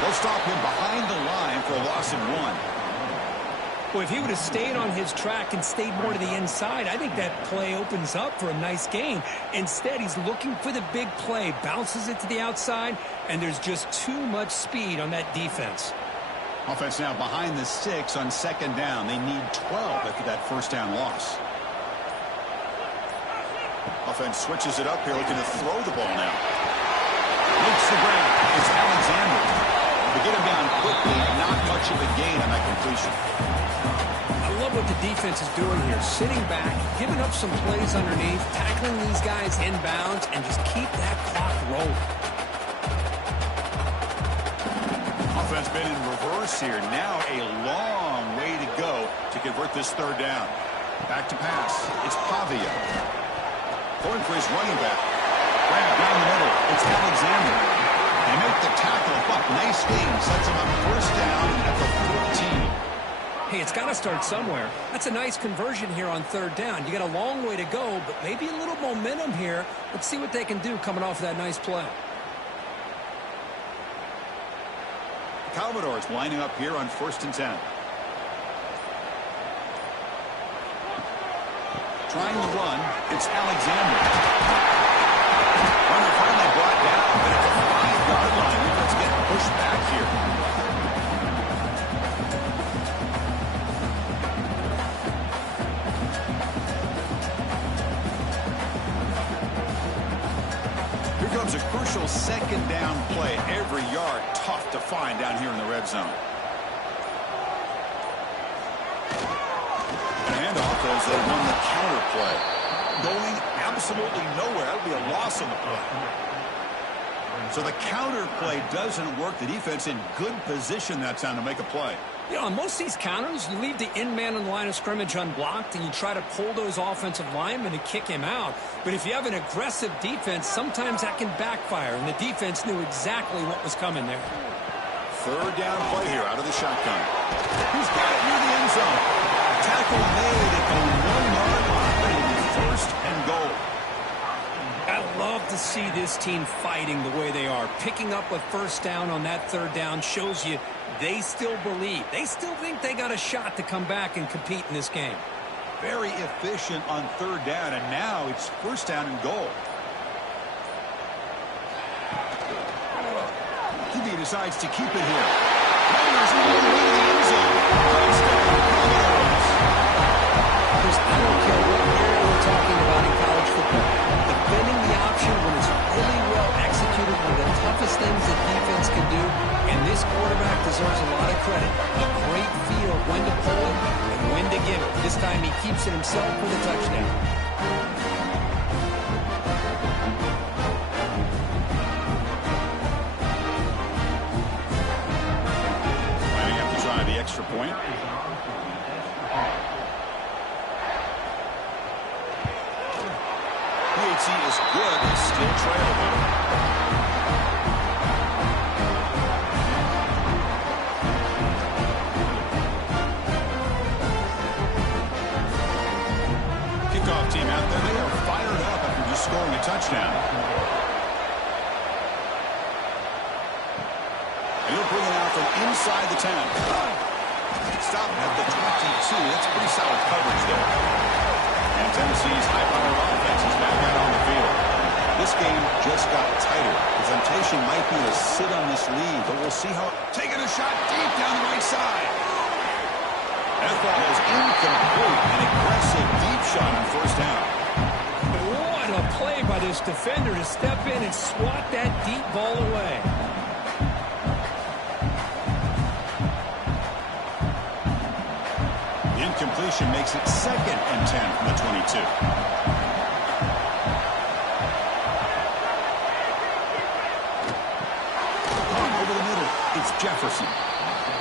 They'll stop him behind the line for a loss of 1. Well, if he would have stayed on his track and stayed more to the inside, I think that play opens up for a nice gain. Instead, he's looking for the big play, bounces it to the outside, and there's just too much speed on that defense. Offense now behind the 6 on second down. They need 12 after that first down loss. Offense switches it up here, looking to throw the ball now. Makes the grab. It's Alexander. To get him down quickly, not much of a gain on that completion. I love what the defense is doing here. Sitting back, giving up some plays underneath, tackling these guys inbounds, and just keep that clock rolling. Offense been in reverse here. Now a long way to go to convert this third down. Back to pass. It's Pavia. Going for his running back. Grab down the middle. It's Alexander. They make the tackle. But nice game. Sets him up first down at the 14. Hey, it's got to start somewhere. That's a nice conversion here on third down. You got a long way to go, but maybe a little momentum here. Let's see what they can do coming off of that nice play. The Commodores lining up here on 1st and 10. Trying to run, it's Alexander. Runner finally brought down, but at the 5-yard line. Let's get pushed back here. Here comes a crucial second down play. Every yard tough to find down here in the red zone. Handoff as they run the counter play. Going absolutely nowhere. That'll be a loss on the play. So the counter play doesn't work. The defense in good position that time to make a play. You know, on most of these counters, you leave the in man on the line of scrimmage unblocked, and you try to pull those offensive linemen and kick him out. But if you have an aggressive defense, sometimes that can backfire, and the defense knew exactly what was coming there. Third down play here out of the shotgun. He's got it near the end zone. Tackle made at the 1-yard line. It'll be first and goal. I love to see this team fighting the way they are. Picking up a first down on that third down shows you they still believe. They still think they got a shot to come back and compete in this game. Very efficient on third down, and now it's first down and goal. He decides to keep it here. Runners all the way to the end zone. I don't care what area we're talking about in college football. Defending the option when it's really well executed, one of the toughest things that defense can do, and this quarterback deserves a lot of credit. A great feel of when to pull it and when to give it. This time he keeps it himself for the touchdown. Might have to try the extra point. Is good. They still trail him. Kickoff team out there. They are fired up after just scoring a touchdown. And he'll bring it out from inside the 10. Stop at the 22. That's pretty solid coverage there. And Tennessee's high-powered offense is back out on the field. This game just got tighter. The temptation might be to sit on this lead, but we'll see how... Taking a shot deep down the right side. That ball is incomplete. An aggressive deep shot on first down. What a play by this defender to step in and swat that deep ball away. Incompletion makes it 2nd and 10 from the 22. Over the middle, it's Jefferson.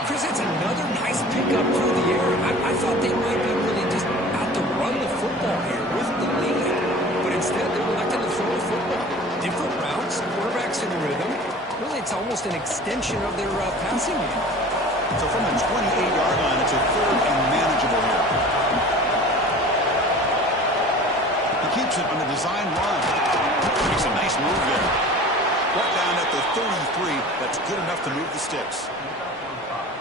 Chris, it's another nice pickup through the air. I thought they might be really just out to run the football here with the lead. But instead, they're electing to throw the football. Different routes, quarterbacks in rhythm. Really, it's almost an extension of their passing game. So from the 28-yard line, it's a 3rd and manageable here. He keeps it on the design run. Makes a nice move there. Brought down at the 33. That's good enough to move the sticks.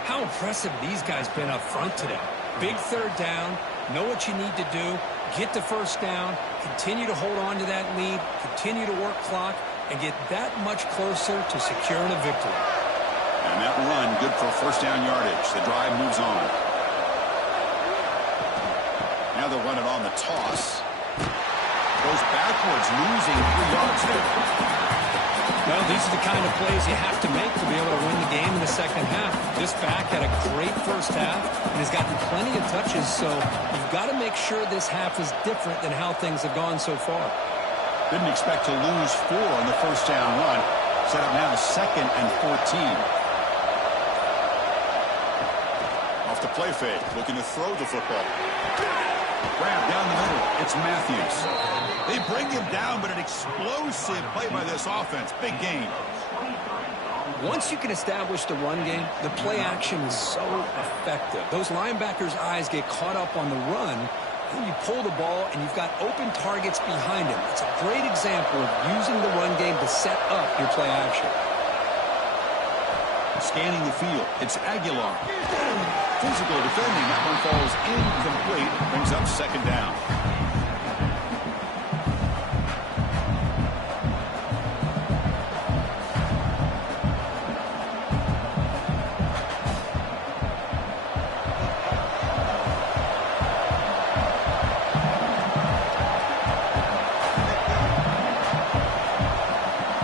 How impressive these guys been up front today. Big third down, know what you need to do, get the first down, continue to hold on to that lead, continue to work clock, and get that much closer to securing a victory. And that run, good for first down yardage. The drive moves on. Now they'll run it on the toss. Goes backwards, losing 3 yards there. Well, these are the kind of plays you have to make to be able to win the game in the second half. This back had a great first half and has gotten plenty of touches, so you've got to make sure this half is different than how things have gone so far. Didn't expect to lose 4 on the first down run. Set up now 2nd and 14. Off the play fake, looking to throw the football. Grab down the middle. It's Matthews. They bring him down, but an explosive play by this offense. Big gain. Once you can establish the run game, the play action is so effective. Those linebackers' eyes get caught up on the run, and you pull the ball, and you've got open targets behind him. It's a great example of using the run game to set up your play action. Scanning the field. It's Aguilar. Physical defending. That one falls incomplete. Brings up 2nd down.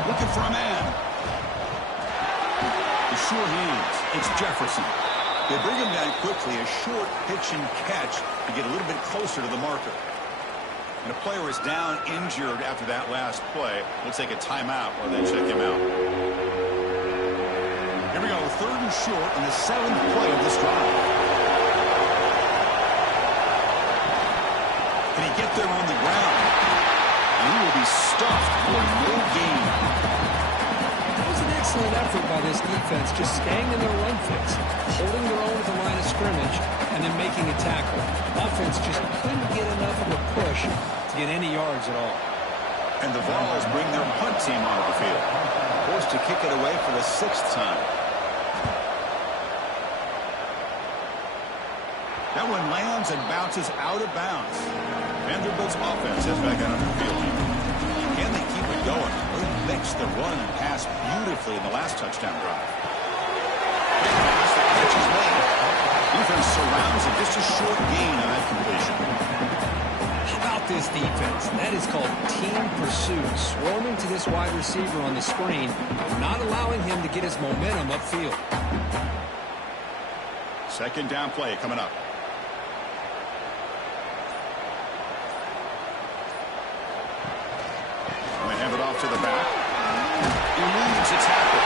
Looking for a man. The sure hands. It's Jefferson. They bring him down quickly, a short pitch and catch to get a little bit closer to the marker. And a player is down injured after that last play. We'll take a timeout while they check him out. Here we go, 3rd and short in the 7th play of this drive. Can he get there on the ground? And he will be stuffed for no gain. Excellent effort by this defense, just staying in their run fix, holding their own at the line of scrimmage, and then making a tackle. Offense just couldn't get enough of a push to get any yards at all. And the Vols bring their punt team onto the field. Forced to kick it away for the 6th time. That one lands and bounces out of bounds. Vanderbilt's offense has back out on the field. Can they keep it going? They mixed the run and pass beautifully in the last touchdown drive. The catch is made. Defense surrounds it. Just a short gain on that completion. How about this defense? That is called team pursuit. Swarming to this wide receiver on the screen, not allowing him to get his momentum upfield. 2nd down play coming up. They hand it off to the back. Eludes a tackle.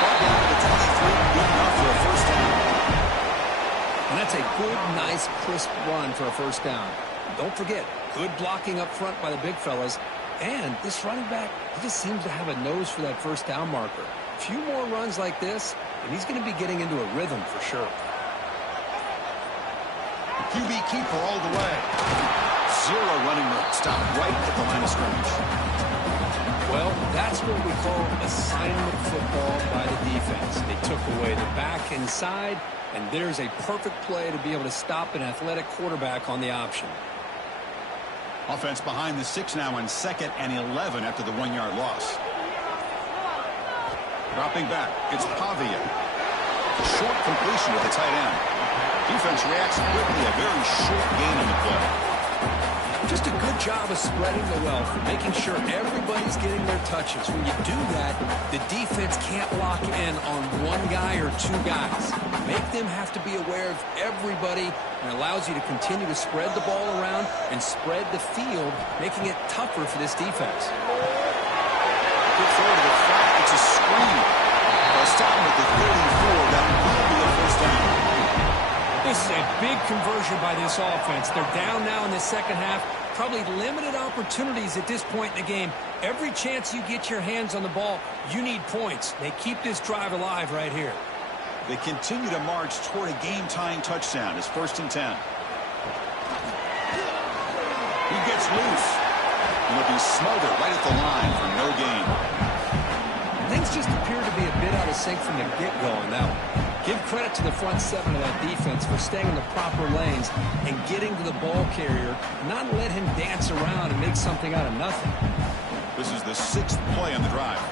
Ball down to the 23. Good enough for a first down. And that's a good, nice, crisp run for a first down. Don't forget, good blocking up front by the big fellas. And this running back, he just seems to have a nose for that first down marker. A few more runs like this, and he's going to be getting into a rhythm for sure. QB keeper all the way. 0 running room. Stop right at the line of scrimmage. Well, that's what we call assignment football by the defense. They took away the back inside, and there's a perfect play to be able to stop an athletic quarterback on the option. Offense behind the 6 now on 2nd and 11 after the 1-yard loss. Dropping back, it's Pavia. Short completion to the tight end. Defense reacts quickly, a very short gain on the play. Just a good job of spreading the wealth, making sure everybody's getting their touches. When you do that, the defense can't lock in on one guy or 2 guys. Make them have to be aware of everybody, and allows you to continue to spread the ball around and spread the field, making it tougher for this defense. Good throw to the flat. It's a screen. They'll stop him at the 34. That will be a first down. This is a big conversion by this offense. They're down now in the second half. Probably limited opportunities at this point in the game. Every chance you get your hands on the ball, you need points. They keep this drive alive right here. They continue to march toward a game-tying touchdown. It's 1st and 10. He gets loose. And he'll be smothered right at the line for no gain. things just appear to be a bit out of sync from the get-go on that one. Give credit to the front seven of that defense for staying in the proper lanes and getting to the ball carrier, not let him dance around and make something out of nothing. This is the 6th play on the drive.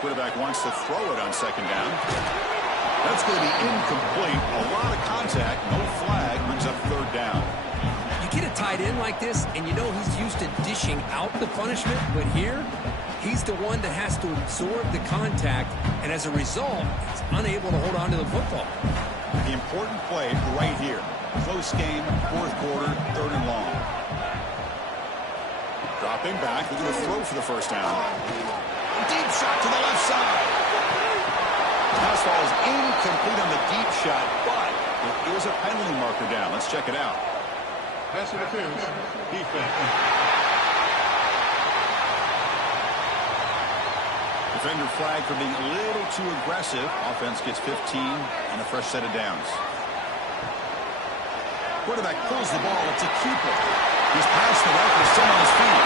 Quarterback wants to throw it on 2nd down. That's going to be incomplete. A lot of contact. No flag. Brings up 3rd down. You get a tight end like this, and you know he's used to dishing out the punishment, but here, he's the one that has to absorb the contact, and as a result, he's unable to hold on to the football. The important play right here. Close game, 4th quarter, 3rd and long. Dropping back, looking to throw for the 1st down. Deep shot to the left side. Fastball is incomplete on the deep shot, but it is a penalty marker down. Let's check it out. Pass interference. Defense. Defender flag for being a little too aggressive. Offense gets 15 and a fresh set of downs. Quarterback pulls the ball. It's a keeper. He's past the record, still on his feet.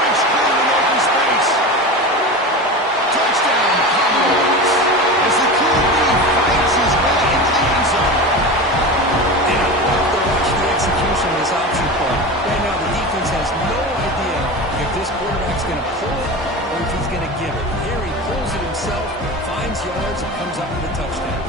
Nice screen in open space. Touchdown, Commodores. As the QB fights his way into the end zone. And I love to watch the execution of this option play. Right now, the defense has no idea if this quarterback's going to pull it or if he's going to give it. Here he pulls it himself, finds yards, and comes up with a touchdown.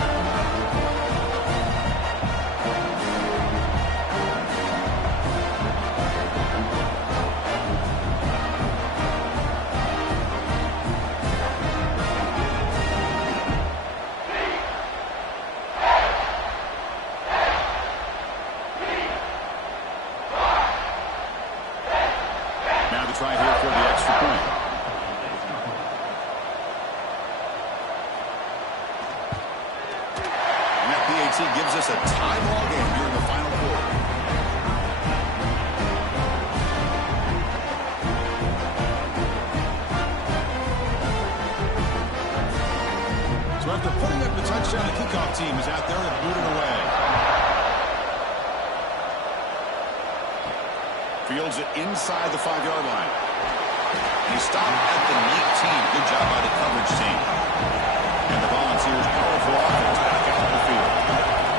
Try here for the extra point. And that PAT gives us a tie ball game here in the final quarter. So after putting up the touchdown, the kickoff team is out there to boot it away. Fields it inside the 5-yard line. He stopped at the 19. Good job by the coverage team. And the Volunteers' powerful offense back out on the field.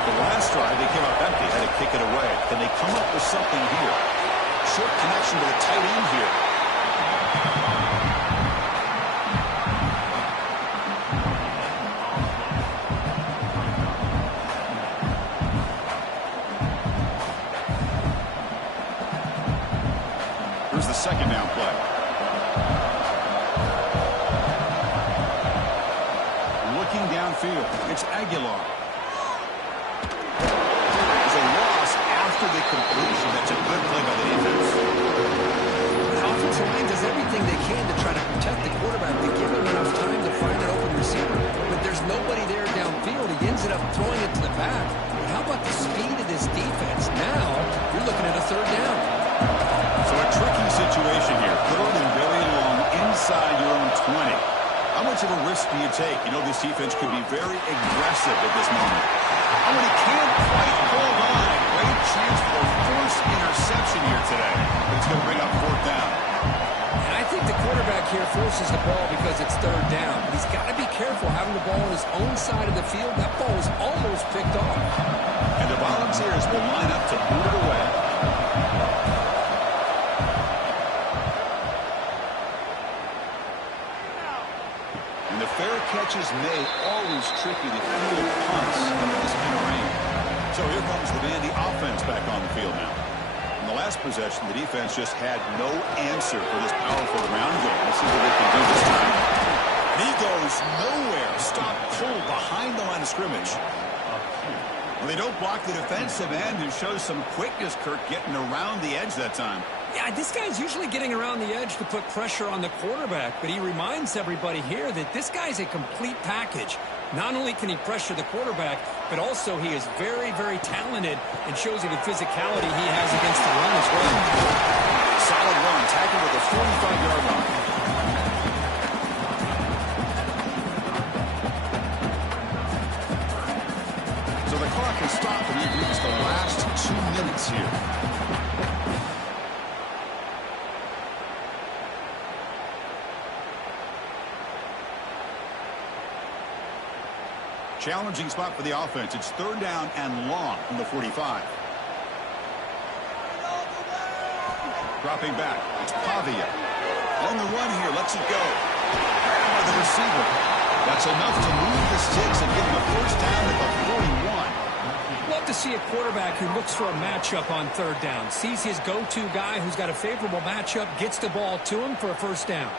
The last drive, they came up empty, had to kick it away. Can they come up with something here? Short connection to the tight end here. Here's the 2nd down play. Looking downfield. It's Aguilar. There's a loss after the completion. That's a good play by the defense. The offensive line does everything they can to try to protect the quarterback to give him enough time to find an open receiver. But there's nobody there downfield. He ends up throwing it to the back. But how about the speed of this defense? Now, you're looking at a 3rd down. So a tricky situation here. 3rd and very long inside your own 20. How much of a risk do you take? You know this defense could be very aggressive at this moment. Oh, and he can't quite hold on. A great chance for a forced interception here today. But it's going to bring up 4th down. And I think the quarterback here forces the ball because it's 3rd down. But he's got to be careful having the ball on his own side of the field. That ball was almost picked off. And the Volunteers will line up to boot it away. And the fair catches made always tricky to field punts under this kind of rain. So here comes the Vandy offense back on the field now. In the last possession, the defense just had no answer for this powerful ground game. Let's see what they can do this time. And he goes nowhere. Stopped cold behind the line of scrimmage. Well, they don't block the defensive end, who shows some quickness, Kirk, getting around the edge that time. Yeah, this guy's usually getting around the edge to put pressure on the quarterback, but he reminds everybody here that this guy's a complete package. Not only can he pressure the quarterback, but also he is very, very talented and shows you the physicality he has against the run as well. Solid run, tackled at the 45-yard line. So the clock has stopped, and we've reached the last 2 minutes here. Challenging spot for the offense. It's third down and long from the 45. Dropping back. It's Pavia. On the run here. Lets it go. Grabbed by the receiver. That's enough to move the sticks and get him a first down at the 41. Love to see a quarterback who looks for a matchup on third down. Sees his go-to guy who's got a favorable matchup, gets the ball to him for a first down.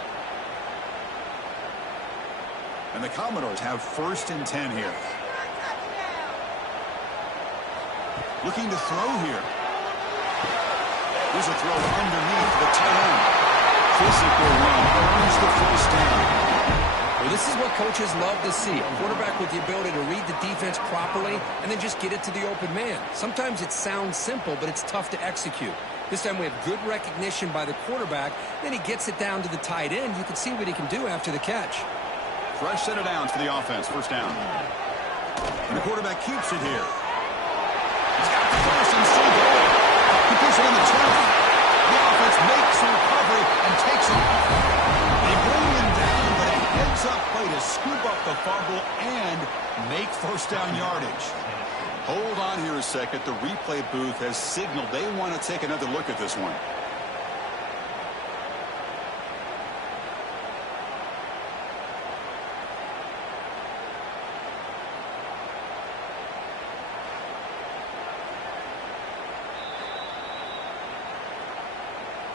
And the Commodores have first and 10 here. Looking to throw here. Here's a throw underneath the tight end. Physical run earns the first down. Well, this is what coaches love to see. A quarterback with the ability to read the defense properly and then just get it to the open man. Sometimes it sounds simple, but it's tough to execute. This time we have good recognition by the quarterback. Then he gets it down to the tight end. You can see what he can do after the catch. Fresh set of downs for the offense. First down. And the quarterback keeps it here. He's got the first and still going. He puts it on the turf. The offense makes a recovery and takes it off. They bring him down, but a heads-up play to scoop up the fumble and make first down yardage. Hold on here a second. The replay booth has signaled they want to take another look at this one.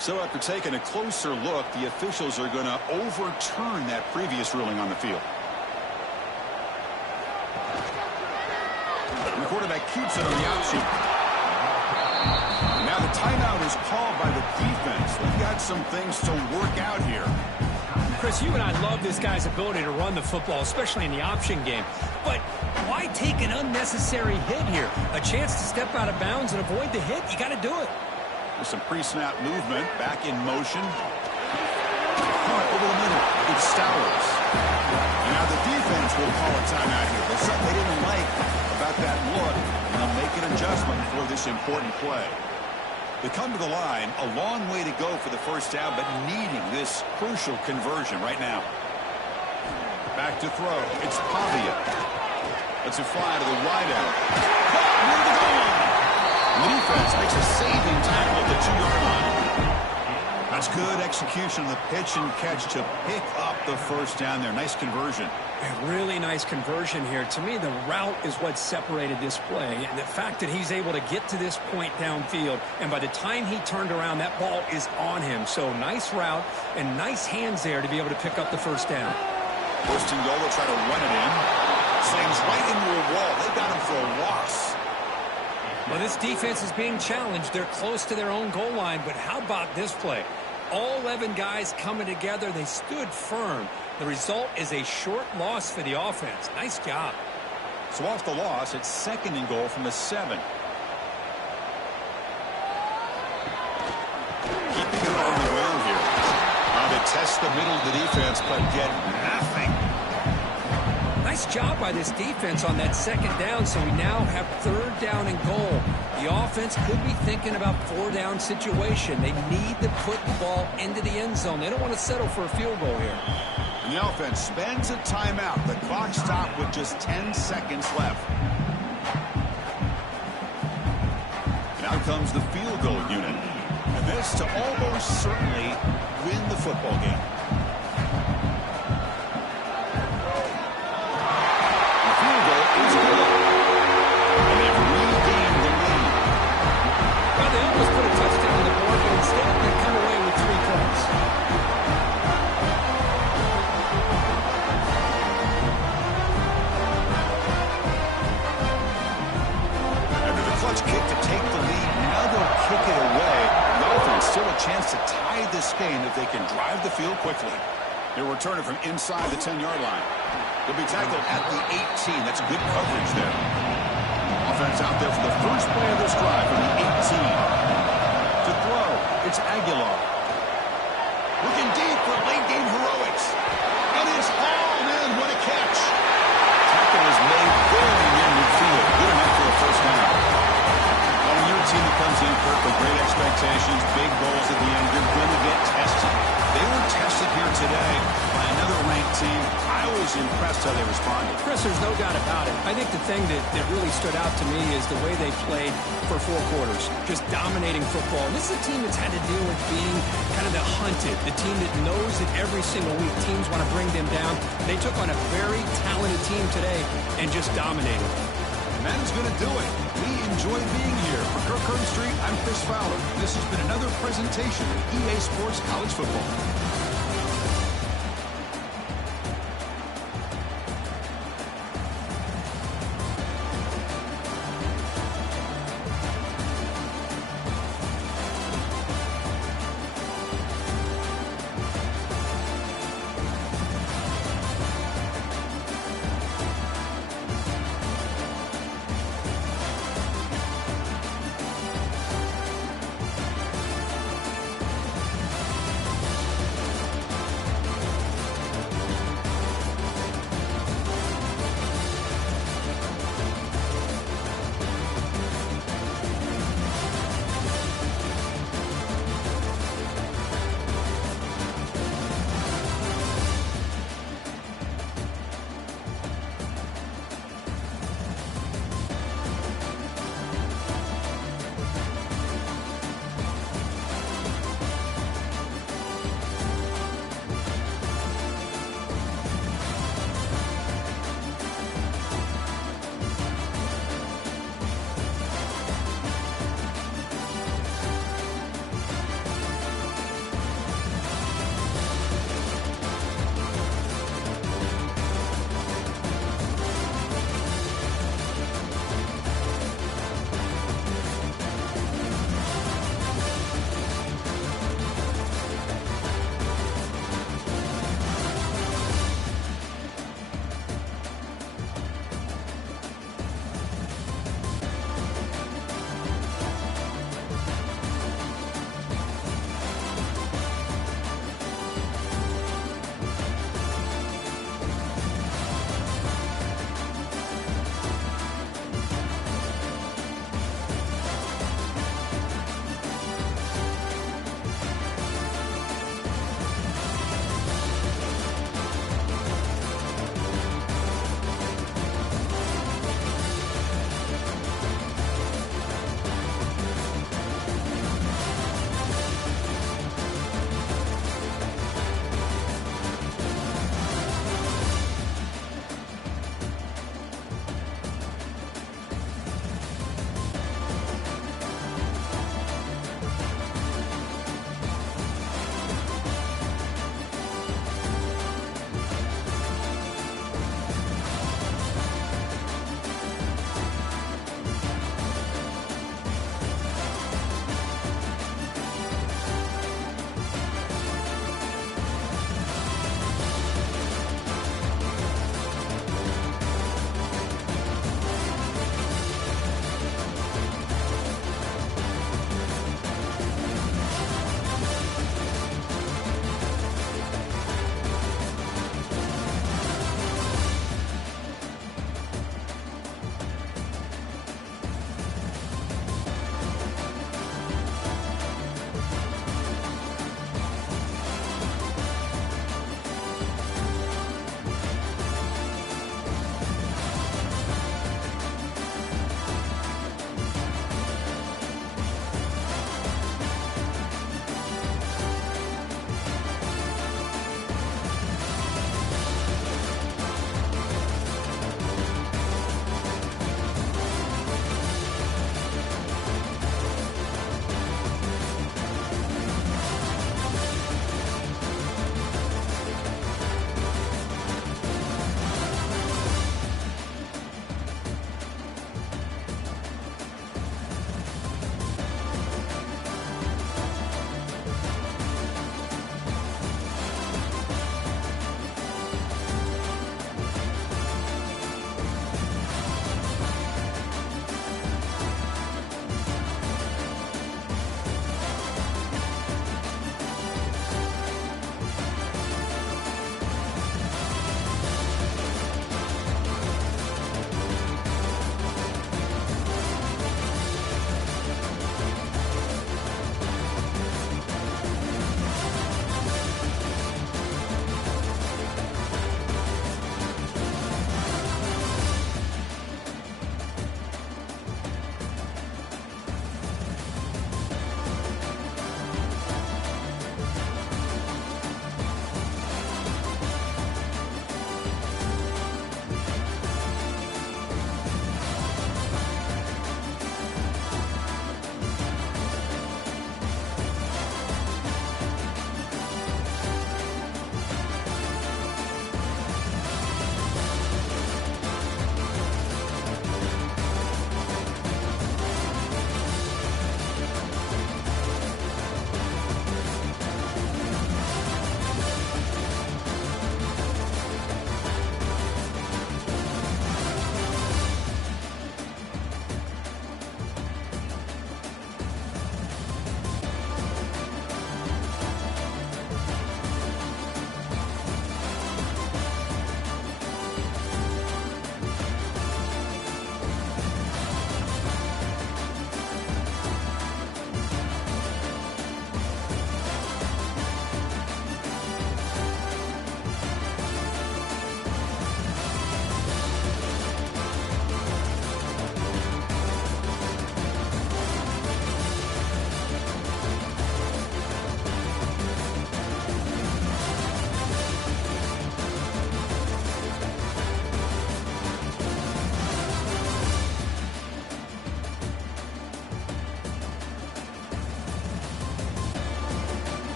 So after taking a closer look, the officials are going to overturn that previous ruling on the field. And the quarterback keeps it on the outshoot. Now the timeout is called by the defense. They've got some things to work out here. Chris, you and I love this guy's ability to run the football, especially in the option game. But why take an unnecessary hit here? A chance to step out of bounds and avoid the hit? You got to do it. With some pre-snap movement, back in motion. Over the middle, it's Stowers. And now the defense will call a timeout here. There's something they didn't like about that look, and they'll make an adjustment for this important play. They come to the line, a long way to go for the first down, but needing this crucial conversion right now. Back to throw. It's Pavia. Lets it fly to the wideout. Caught near the goal line. The defense makes a saving tackle at the 2-yard line. That's good execution on the pitch and catch to pick up the first down there. Nice conversion. A really nice conversion here. To me, the route is what separated this play. And the fact that he's able to get to this point downfield, and by the time he turned around, that ball is on him. So nice route and nice hands there to be able to pick up the first down. First and goal, they'll try to run it in. Slams right into a wall. They got him for a loss. Well, this defense is being challenged. They're close to their own goal line, but how about this play? All 11 guys coming together. They stood firm. The result is a short loss for the offense. Nice job. So off the loss, it's second and goal from the 7. Keeping it on the ground here. They test the middle of the defense, but get nothing. Nice job by this defense on that second down, so we now have third down and goal. The offense could be thinking about 4-down situation. They need to put the ball into the end zone. They don't want to settle for a field goal here. And the offense spends a timeout. The clock stopped with just 10 seconds left. Now comes the field goal unit. And this to almost certainly win the football game. The field goal is good. And they've regained the lead. Well, they almost put a touchdown on the board, but instead they come away with 3 points. After the clutch kick to take the lead, now they'll kick it away. The offense still a chance to tie this game if they can drive the field quickly. They'll return it from inside the 10-yard line. They'll be tackled at the 18. That's good coverage there. Offense out there for the first play of this drive from the 18. To throw, it's Aguilar. Looking deep for late-game heroics. And it's hauled in. What a catch. Tackle is made very near midfield. Good enough for a first down. Well, when you're a team that comes in, Kirk, with great expectations, big goals at the end, you're going to get tested. They were tested here today by another ranked team. I was impressed how they responded. Chris, there's no doubt about it. I think the thing that really stood out to me is the way they played for 4 quarters, just dominating football. And this is a team that's had to deal with being kind of the hunted, the team that knows that every single week teams want to bring them down. They took on a very talented team today and just dominated. And that is going to do it. We enjoyed being here. For Kirk Street, I'm Chris Fowler. This has been another presentation of EA Sports College Football.